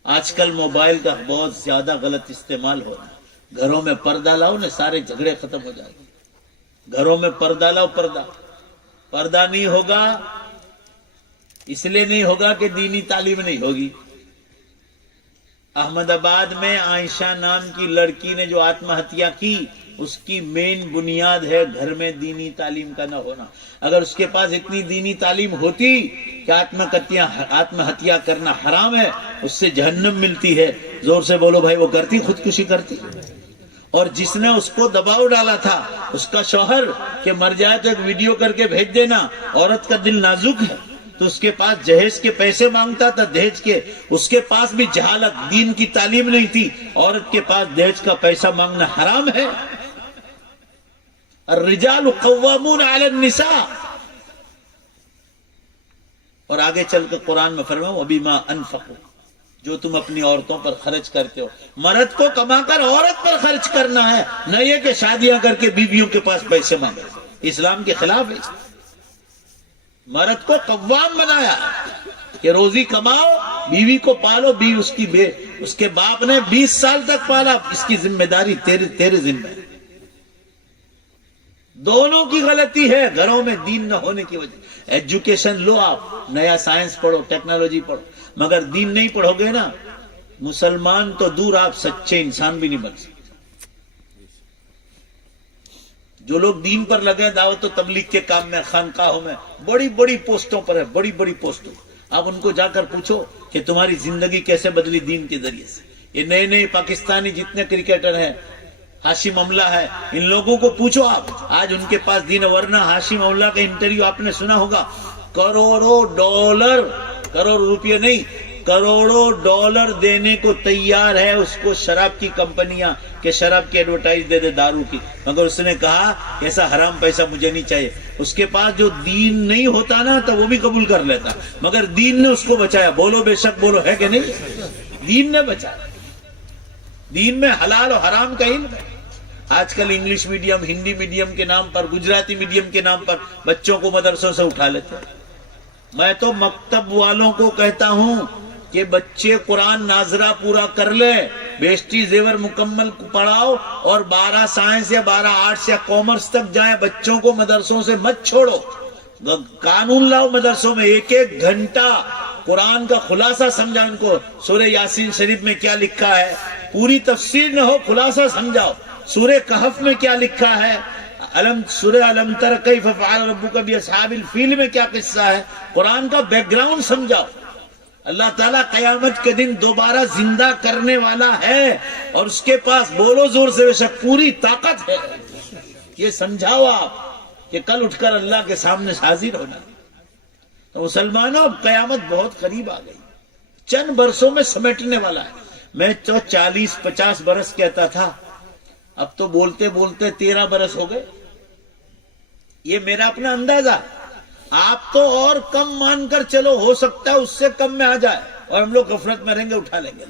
آج کل موبائل کا بہت زیادہ غلط استعمال ہو رہا ہے، گھروں میں پردہ لاؤ نا، سارے جھگڑے ختم ہو جائیں گے۔ گھروں میں پردہ لاؤ، پردہ نہیں ہوگا، اس لیے نہیں ہوگا کہ دینی تعلیم نہیں ہوگی۔ احمد آباد میں عائشہ نام کی لڑکی نے جو آتم ہتیا کی، اس کی مین بنیاد ہے گھر میں دینی تعلیم کا نہ ہونا۔ اگر اس کے پاس اتنی دینی تعلیم ہوتی کہ آتم ہتیا کرنا حرام ہے، اس سے جہنم ملتی ہے، زور سے بولو بھائی، وہ کرتی، خودکشی کرتی۔ اور جس نے اس کو دباؤ ڈالا تھا اس کا شوہر کہ مر جائے تو ایک ویڈیو کر کے بھیج دینا، عورت کا دل نازک ہے، تو اس کے پاس جہیز کے پیسے مانگتا تھا، دہیج کے، اس کے پاس بھی جہالت، دین کی تعلیم نہیں تھی، عورت کے پاس دہیج کا پیسہ مانگنا حرام ہے۔ الرجال قوامون علی النساء، اور آگے چل کے قرآن میں فرمایا وَبِمَا أَنفَقُوا، جو تم اپنی عورتوں پر خرچ کرتے ہو۔ مرد کو کما کر عورت پر خرچ کرنا ہے، نہ یہ کہ شادیاں کر کے بیویوں کے پاس پیسے مانگے، اسلام کے خلاف ہے۔ مرد کو قوام بنایا کہ روزی کماؤ، بیوی کو پالو، اس کے باپ نے 20 سال تک پالا، اس کی ذمہ داری تیرے ذمہ ہے۔ دونوں کی غلطی ہے گھروں میں دین نہ ہونے کی وجہ۔ ایجوکیشن لو، آپ نیا سائنس پڑھو، ٹیکنالوجی پڑھو، مگر دین نہیں پڑھو گے نا، مسلمان تو دور، آپ سچے انسان بھی نہیں بن سکتے۔ جو لوگ دین پر لگے دعوت و تبلیغ کے کام میں، خانقاہوں میں بڑی بڑی پوسٹوں پر ہے، بڑی بڑی پوسٹوں، آپ ان کو جا کر پوچھو کہ تمہاری زندگی کیسے بدلی دین کے ذریعے سے۔ یہ نئے نئے پاکستانی جتنے کرکٹر ہیں، ہاشم املہ ہے، ان لوگوں کو پوچھو آپ، آج ان کے پاس دین، ورنہ ہاشم املہ کا انٹرویو آپ نے سنا ہوگا، کروڑوں ڈالر، کروڑ روپیہ نہیں، کروڑوں ڈالر دینے کو تیار ہے اس کو شراب کی کمپنیاں کہ شراب کی ایڈورٹائز دے دے، دارو کی، مگر اس نے کہا ایسا حرام پیسہ مجھے نہیں چاہیے۔ اس کے پاس جو دین نہیں ہوتا نا تو وہ بھی قبول کر لیتا، مگر دین نے اس کو بچایا۔ بولو بے شک بولو، ہے کہ نہیں؟ دین نے بچایا۔ دین میں حلال و حرام کا علم ہے۔ آج کل انگلش میڈیم، ہندی میڈیم کے نام پر، گجراتی میڈیم کے نام پر بچوں کو مدرسوں سے اٹھا لیتے ہیں۔ میں تو مکتب والوں کو کہتا ہوں کہ بچے قرآن ناظرہ پورا کر لے، بیشتی زیور مکمل پڑھاؤ، اور 12 سائنس یا 12 آرٹس یا کامرس تک جائیں، بچوں کو مدرسوں سے مت چھوڑو۔ قانون لاؤ مدرسوں میں، 1 گھنٹہ قرآن کا خلاصہ سمجھا ان کو۔ سورہ یاسین شریف میں کیا لکھا ہے، پوری تفسیر نہ ہو، خلاصہ سمجھاؤ۔ سورہ کہف میں کیا لکھا ہے، سورہ علم تر کیف فعل ربک باصحاب الفیل میں کیا قصہ ہے، قرآن کا بیک گراؤنڈ سمجھاؤ۔ اللہ تعالیٰ قیامت کے دن دوبارہ زندہ کرنے والا ہے، اور اس کے پاس بولو زور سے بے شک پوری طاقت ہے۔ یہ سمجھاؤ آپ کہ کل اٹھ کر اللہ کے سامنے حاضر ہونا۔ تو مسلمانوں، اب قیامت بہت قریب آ گئی، چند برسوں میں سمیٹنے والا ہے۔ میں تو 40-50 برس کہتا تھا، اب تو بولتے بولتے 13 برس ہو گئے۔ یہ میرا اپنا اندازہ، آپ تو اور کم مان کر چلو، ہو سکتا ہے اس سے کم میں آ جائے، اور ہم لوگ غفلت میں رہیں گے، اٹھا لیں گے۔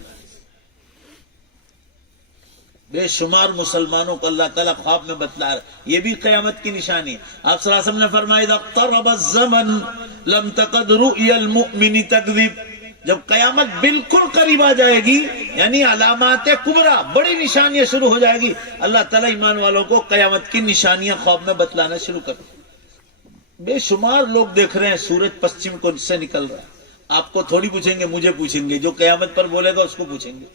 بے شمار مسلمانوں کو اللہ تعالیٰ خواب میں بتلا رہا ہے، یہ بھی قیامت کی نشانی ہے۔ آپ صلی اللہ علیہ وسلم نے فرمایا اذا اقترب الزمن لم تکد رؤیا المؤمن تکذب، جب قیامت بالکل قریب آ جائے گی، یعنی علامات کبریٰ، بڑی نشانیاں شروع ہو جائے گی، اللہ تعالیٰ ایمان والوں کو قیامت کی نشانیاں خواب میں بتلانا شروع کر دیں۔ بے شمار لوگ دیکھ رہے ہیں سورج پشچم کو سے نکل رہا ہے۔ آپ کو تھوڑی پوچھیں گے، مجھے پوچھیں گے، جو قیامت پر بولے گا اس کو پوچھیں گے۔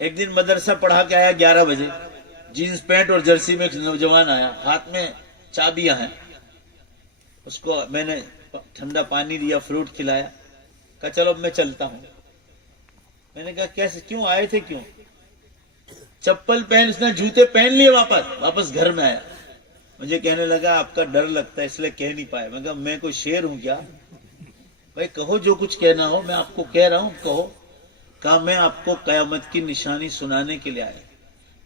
ایک دن مدرسہ پڑھا کے آیا 11 بجے، جینز پینٹ اور جرسی میں ایک نوجوان آیا، ہاتھ میں چابیاں ہیں۔ اس کو میں نے ٹھنڈا پانی دیا، فروٹ کھلایا، کہا چلو اب میں چلتا ہوں۔ میں نے کہا کیسے، کیوں آئے تھے، کیوں؟ چپل پہن، اس نے جوتے پہن لیے، واپس گھر میں آیا۔ مجھے کہنے لگا آپ کا ڈر لگتا ہے اس لیے کہہ نہیں پایا۔ میں کہا میں کوئی شیر ہوں کیا؟ بھائی کہو جو کچھ کہنا ہو، میں آپ کو کہہ رہا ہوں، کہو۔ کہا میں آپ کو قیامت کی نشانی سنانے کے لیے آیا۔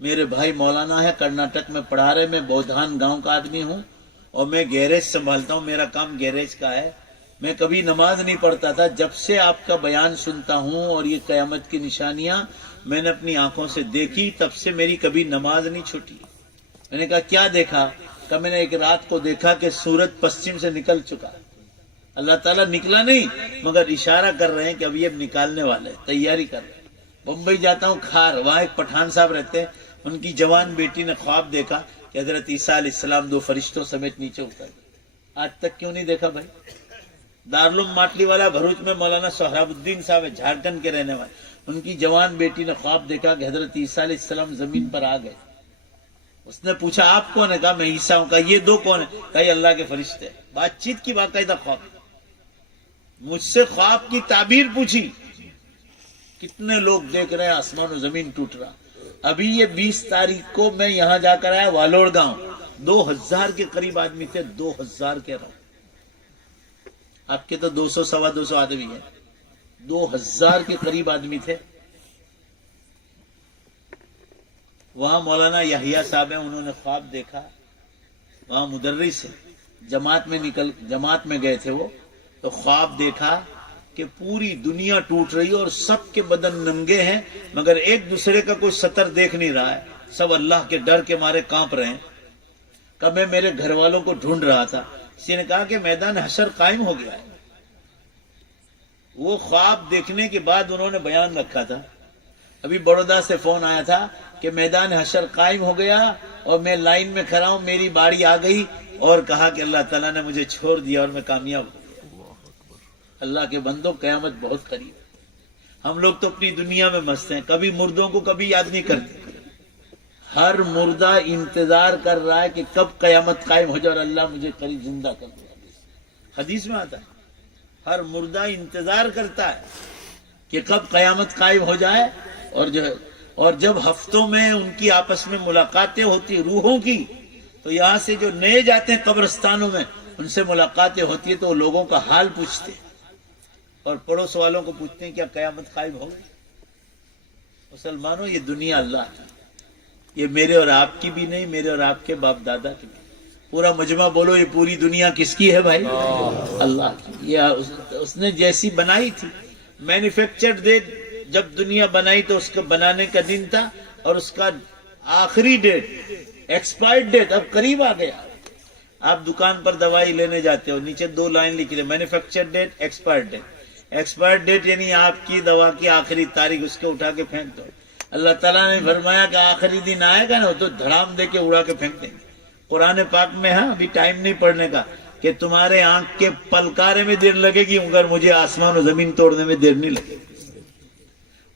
میرے بھائی مولانا ہے، کرناٹک میں پڑھا رہے، میں بودھان گاؤں کا آدمی ہوں، اور میں گیریج سنبھالتا ہوں، میرا کام گیریج کا ہے۔ میں کبھی نماز نہیں پڑھتا تھا، جب سے آپ کا بیان سنتا ہوں اور یہ قیامت کی نشانیاں میں نے اپنی آنکھوں سے دیکھی، تب سے میری کبھی نماز نہیں چھوٹی۔ میں نے کہا کیا دیکھا؟ کہ میں نے ایک رات کو دیکھا کہ سورج پشچم سے نکل چکا۔ اللہ تعالیٰ نکلا نہیں، مگر اشارہ کر رہے ہیں کہ اب یہ نکالنے والے، تیاری کر رہے ہیں۔ بمبئی جاتا ہوں کھار، وہاں ایک پٹھان صاحب رہتے ہیں، ان کی جوان بیٹی نے خواب دیکھا کہ حضرت عیسیٰ علیہ السلام 2 فرشتوں سمیت نیچے اتر گئے۔ آج تک کیوں نہیں دیکھا بھائی؟ دارالعلوم ماٹلی والا بھروچ میں مولانا سہراب الدین صاحب ہے، جھارکھنڈ کے رہنے والے، ان کی جوان بیٹی نے خواب دیکھا کہ حضرت عیسیٰ علیہ السلام زمین پر آ گئے۔ اس نے پوچھا آپ کون ہے؟ کہا میں عیسیٰ ہوں۔ کہا یہ 2 کون ہیں؟ کہا یہ اللہ کے فرشتے۔ بات چیت کی باقاعدہ خواب، مجھ سے خواب کی تعبیر پوچھی۔ کتنے لوگ دیکھ رہے ہیں آسمان و زمین ٹوٹ رہا۔ ابھی یہ 20 تاریخ کو میں یہاں جا کر آیا، والوڑ گاؤں، 2000 کے قریب آدمی تھے، 2000 کے رہا، آپ کے تو 200 سوا 200 آدمی ہیں، 2000 کے قریب آدمی تھے۔ وہاں مولانا یحییٰ صاحب ہیں، انہوں نے خواب دیکھا، وہاں مدرس ہے، جماعت میں گئے تھے وہ، تو خواب دیکھا کہ پوری دنیا ٹوٹ رہی ہے اور سب کے بدن ننگے ہیں، مگر ایک دوسرے کا کوئی سطر دیکھ نہیں رہا ہے، سب اللہ کے ڈر کے مارے کانپ رہے ہیں۔ کہ میں میرے گھر والوں کو ڈھونڈ رہا تھا، کسی نے کہا کہ میدان حشر قائم ہو گیا ہے۔ وہ خواب دیکھنے کے بعد انہوں نے بیان رکھا تھا، ابھی بڑودا سے فون آیا تھا کہ میدان حشر قائم ہو گیا اور میں لائن میں کھڑا ہوں، میری باری آ گئی، اور کہا کہ اللہ تعالیٰ نے مجھے چھوڑ دیا اور میں کامیاب ہو گیا۔ اللہ کے بندوں، قیامت بہت قریب ہے۔ ہم لوگ تو اپنی دنیا میں مست ہیں، کبھی مردوں کو کبھی یاد نہیں کرتے۔ ہر مردہ انتظار کر رہا ہے کہ کب قیامت قائم ہو جائے اور اللہ مجھے قریب زندہ کر دے۔ حدیث میں آتا ہے ہر مردہ انتظار کرتا ہے کہ کب قیامت قائم ہو جائے اور جو ہے اور جب ہفتوں میں ان کی آپس میں ملاقاتیں ہوتی روحوں کی، تو یہاں سے جو نئے جاتے ہیں قبرستانوں میں ان سے ملاقاتیں ہوتی ہے تو وہ لوگوں کا حال پوچھتے ہیں اور پڑوس والوں کو پوچھتے ہیں کیا قیامت قائم ہو گئی؟ مسلمانوں، یہ دنیا اللہ کی، یہ میرے اور آپ کی بھی نہیں، میرے اور آپ کے باپ دادا کی بھی۔ پورا مجمع بولو، یہ پوری دنیا کس کی ہے بھائی؟ اللہ کی۔ یہ اس نے جیسی بنائی تھی، مینوفیکچرڈ ڈیٹ جب دنیا بنائی تو اس کا بنانے کا دن تھا اور اس کا آخری ڈیٹ، ایکسپائرڈ ڈیٹ اب قریب آ گیا۔ آپ دکان پر دوائی لینے جاتے ہو، نیچے 2 لائن لکھ دے manufactured date, expired date. Expired date یعنی آپ کی دوا کی آخری تاریخ، اس کے اٹھا کے پھینک دو۔ اللہ تعالیٰ نے فرمایا کہ آخری دن آئے گا نا تو دھڑام دے کے اڑا کے پھینک دیں گے۔ قرآن پاک میں ہے، ابھی ٹائم نہیں پڑھنے کا، کہ تمہارے آنکھ کے پلکارے میں دیر لگے گی مگر مجھے آسمان و زمین توڑنے میں دیر نہیں لگے گی۔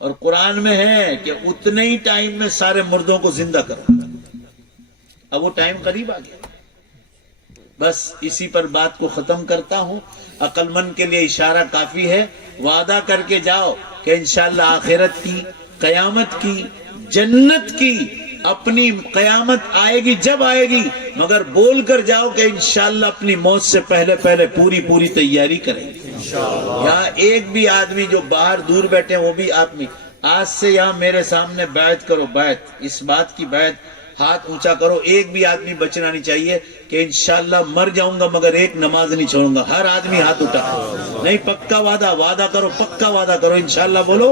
اور قرآن میں ہے کہ اتنے ہی ٹائم میں سارے مردوں کو زندہ کروں گا۔ اب وہ ٹائم قریب آ گیا۔ بس اسی پر بات کو ختم کرتا ہوں۔ عقل مند کے لیے اشارہ کافی ہے۔ وعدہ کر کے جاؤ کہ انشاءاللہ آخرت کی، قیامت کی، جنت کی اپنی قیامت آئے گی جب آئے گی، مگر بول کر جاؤ کہ انشاءاللہ اپنی موت سے پہلے پوری تیاری کریں گے۔ یہاں ایک بھی آدمی جو باہر دور بیٹھے وہ بھی آدمی آج سے یہاں میرے سامنے بیعت کرو، بیعت، اس بات کی بیعت، ہاتھ اونچا کرو، ایک بھی آدمی بچنا نہیں چاہیے کہ انشاءاللہ مر جاؤں گا مگر ایک نماز نہیں چھوڑوں گا۔ ہر آدمی ہاتھ اٹھا، نہیں پکا وعدہ کرو، پکا وعدہ کرو، انشاءاللہ بولو،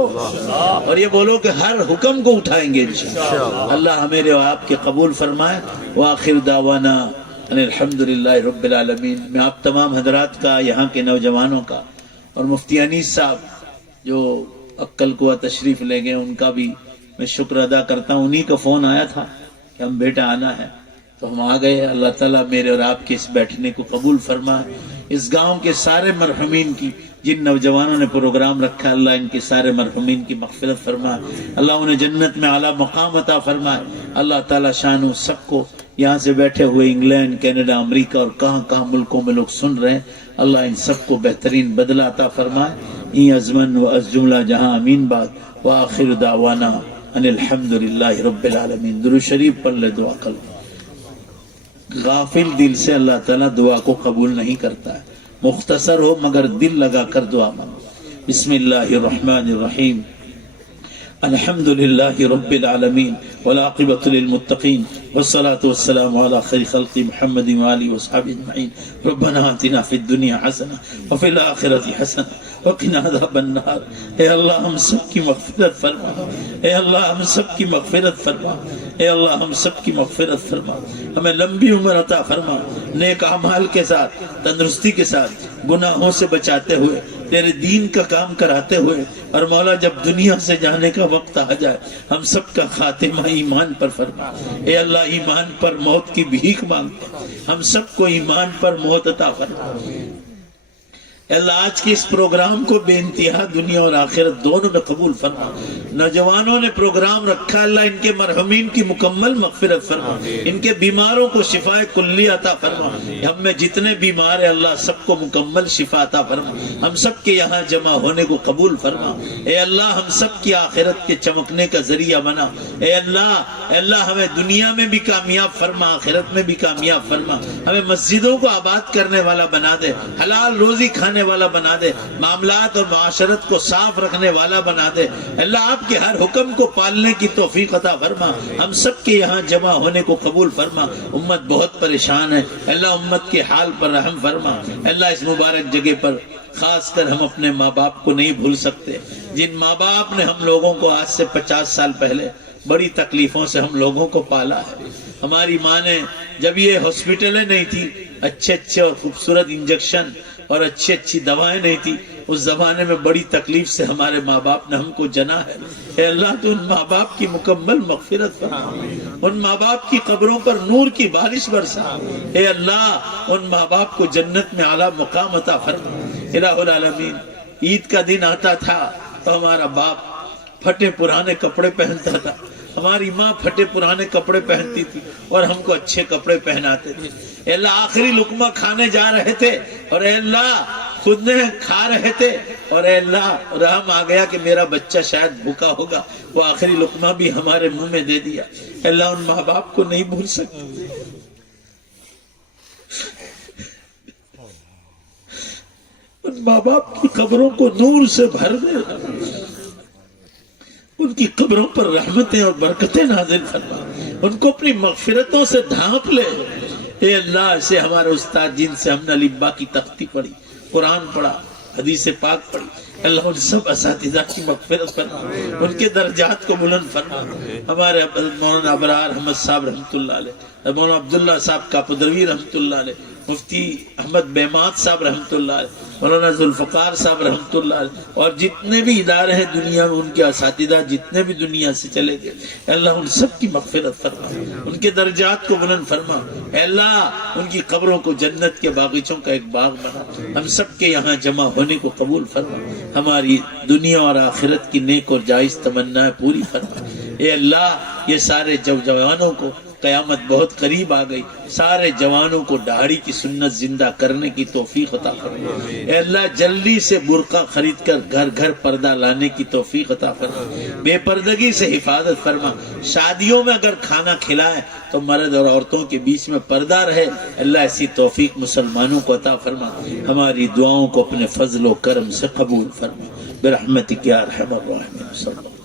اور یہ بولو کہ ہر حکم کو اٹھائیں گے انشاءاللہ۔ اللہ میرے اور آپ کے قبول فرمائے۔ وآخر دعوانا ان الحمدللہ رب العالمین۔ میں آپ تمام حضرات کا، یہاں کے نوجوانوں کا، اور مفتی انیس صاحب جو عقل کو تشریف لے گئے ان کا بھی میں شکر ادا کرتا ہوں۔ انہی کا فون آیا تھا کہ ہم بیٹا آنا ہے تو ہم آ گئے۔ اللہ تعالیٰ میرے اور آپ کے اس بیٹھنے کو قبول فرمائے۔ اس گاؤں کے سارے مرحومین کی، جن نوجوانوں نے پروگرام رکھا، اللہ ان کے سارے مرحومین کی مغفرت فرمائے، اللہ انہیں جنت میں اعلیٰ مقام عطا فرمائے۔ اللہ تعالیٰ شانو سب کو، یہاں سے بیٹھے ہوئے انگلینڈ، کینیڈا، امریکہ اور کہاں ملکوں میں لوگ سن رہے ہیں، اللہ ان سب کو بہترین بدلہ عطا فرمائے۔ این ازمن و از جملہ جہاں امین بات۔ وآخر دعوانا ان الحمدللہ رب العالمین۔ درود شریف پڑھ لے، دعا کر لے۔ غافل دل سے اللہ تعالیٰ دعا کو قبول نہیں کرتا ہے، مختصر ہو مگر دل لگا کر دعا مانگو۔ بسم اللہ الرحمن الرحیم۔ الحمد للہ رب العالمین والعاقبۃ للمتقین والصلاة والسلام علی خیر خلق محمد وآلہ وصحبہ اجمعین۔ ربنا آتنا فی الدنیا حسنہ وفی الآخرۃ حسنہ وقنا عذاب النار۔ اے اللہ ہم سب کی مغفرت فرما، اے اللہ ہم سب کی مغفرت فرما، اے اللہ ہم سب کی مغفرت فرما، ہمیں لمبی عمر عطا فرما، نیک اعمال کے ساتھ، تندرستی کے ساتھ، گناہوں سے بچاتے ہوئے، تیرے دین کا کام کراتے ہوئے، اور مولا جب دنیا سے جانے کا وقت آ جائے ہم سب کا خاتمہ ایمان پر فرما۔ اے اللہ ایمان پر موت کی بھیک مانگتے ہیں، ہم سب کو ایمان پر موت عطا فرما۔ اے اللہ آج کے اس پروگرام کو بے انتہا دنیا اور آخرت دونوں میں قبول فرما۔ نوجوانوں نے پروگرام رکھا، اللہ ان کے مرحومین کی مکمل مغفرت فرما، ان کے بیماروں کو شفا کلی عطا فرما۔ ہم میں جتنے بیمار ہیں اللہ سب کو مکمل شفا عطا فرما، ہم سب کے یہاں جمع ہونے کو قبول فرما۔ اے اللہ ہم سب کی آخرت کے چمکنے کا ذریعہ بنا۔ اے اللہ ہمیں دنیا میں بھی کامیاب فرما، آخرت میں بھی کامیاب فرما، ہمیں مسجدوں کو آباد کرنے والا بنا دے، حلال روزی کھانے والا بنا دے، معاملات اور معاشرت کو صاف رکھنے والا بنا دے۔ اللہ آپ کے ہر حکم کو پالنے کی توفیق عطا فرما، ہم سب کے یہاں جمع ہونے کو قبول فرما۔ امت بہت پریشان ہے، اللہ امت کے حال پر رحم فرما۔ اللہ اس مبارک جگہ پر خاص کر ہم اپنے ماں باپ کو نہیں بھول سکتے، جن ماں باپ نے ہم لوگوں کو آج سے 50 سال پہلے بڑی تکلیفوں سے ہم لوگوں کو پالا ہے۔ ہماری ماں نے جب یہ ہاسپٹلیں نہیں تھی، اچھے اور خوبصورت انجیکشن اور اچھی دوائیں نہیں تھی، اس زمانے میں بڑی تکلیف سے ہمارے ماں باپ نے ہم کو جنا ہے۔ اے اللہ تو ان ماں باپ کی مکمل مغفرت فرما، ان ماں باپ کی قبروں پر نور کی بارش برسا۔ اے اللہ ان ماں باپ کو جنت میں اعلیٰ مقام عطا فرما۔ الہ العالمین، عید کا دن آتا تھا تو ہمارا باپ پھٹے پرانے کپڑے پہنتا تھا، ہماری ماں پھٹے پرانے کپڑے پہنتی تھی اور ہم کو اچھے کپڑے پہناتے تھے۔ اے اللہ آخری لقمہ کھانے جا رہے تھے اور اے اللہ خود نے کھا رہے تھے اور اے اللہ رحم آ گیا کہ میرا بچہ شاید بھوکا ہوگا، وہ آخری لقمہ بھی ہمارے منہ میں دے دیا۔ اے اللہ ان ماں باپ کو نہیں بھول سکتے، ان ماں باپ کی قبروں کو نور سے بھر دے، ان کی قبروں پر رحمتیں اور برکتیں نازل فرما، ان کو اپنی مغفرتوں سے ڈھانپ لے۔ اے اللہ سے ہمارے استاد جن سے ہم نے الفبا کی تختی پڑھی، قرآن پڑھا، حدیث پاک پڑھی، اللہ ان سب اساتذہ کی مغفرت فرما، ان کے درجات کو بلند فرما۔ ہمارے مولانا ابرار احمد صاحب رحمۃ اللہ علیہ، مولانا عبداللہ صاحب کاپدروی رحمۃ اللہ علیہ، مفتی احمد بیمات صاحب رحمۃ اللہ علیہ، مولانا ذوالفقار صاحب رحمۃ اللہ علیہ، اور جتنے بھی ادارے ہیں دنیا میں ان کے اساتذہ جتنے بھی دنیا سے چلے گئے، اللہ ان سب کی مغفرت فرما، ان کے درجات کو بلند فرما۔ اے اللہ ان کی قبروں کو جنت کے باغیچوں کا ایک باغ بنا، ہم سب کے یہاں جمع ہونے کو قبول فرما، ہماری دنیا اور آخرت کی نیک اور جائز تمنائیں پوری فرما۔ اے اللہ یہ سارے جوانوں کو، قیامت بہت قریب آ گئی، سارے جوانوں کو داڑھی کی سنت زندہ کرنے کی توفیق عطا فرما۔ اے اللہ جلدی سے برقع خرید کر گھر گھر پردہ لانے کی توفیق عطا فرما، بے پردگی سے حفاظت فرما۔ شادیوں میں اگر کھانا کھلائے تو مرد اور عورتوں کے بیچ میں پردہ رہے، اللہ ایسی توفیق مسلمانوں کو عطا فرما۔ ہماری دعاؤں کو اپنے فضل و کرم سے قبول فرما، برحمتک یا ارحم الراحمین۔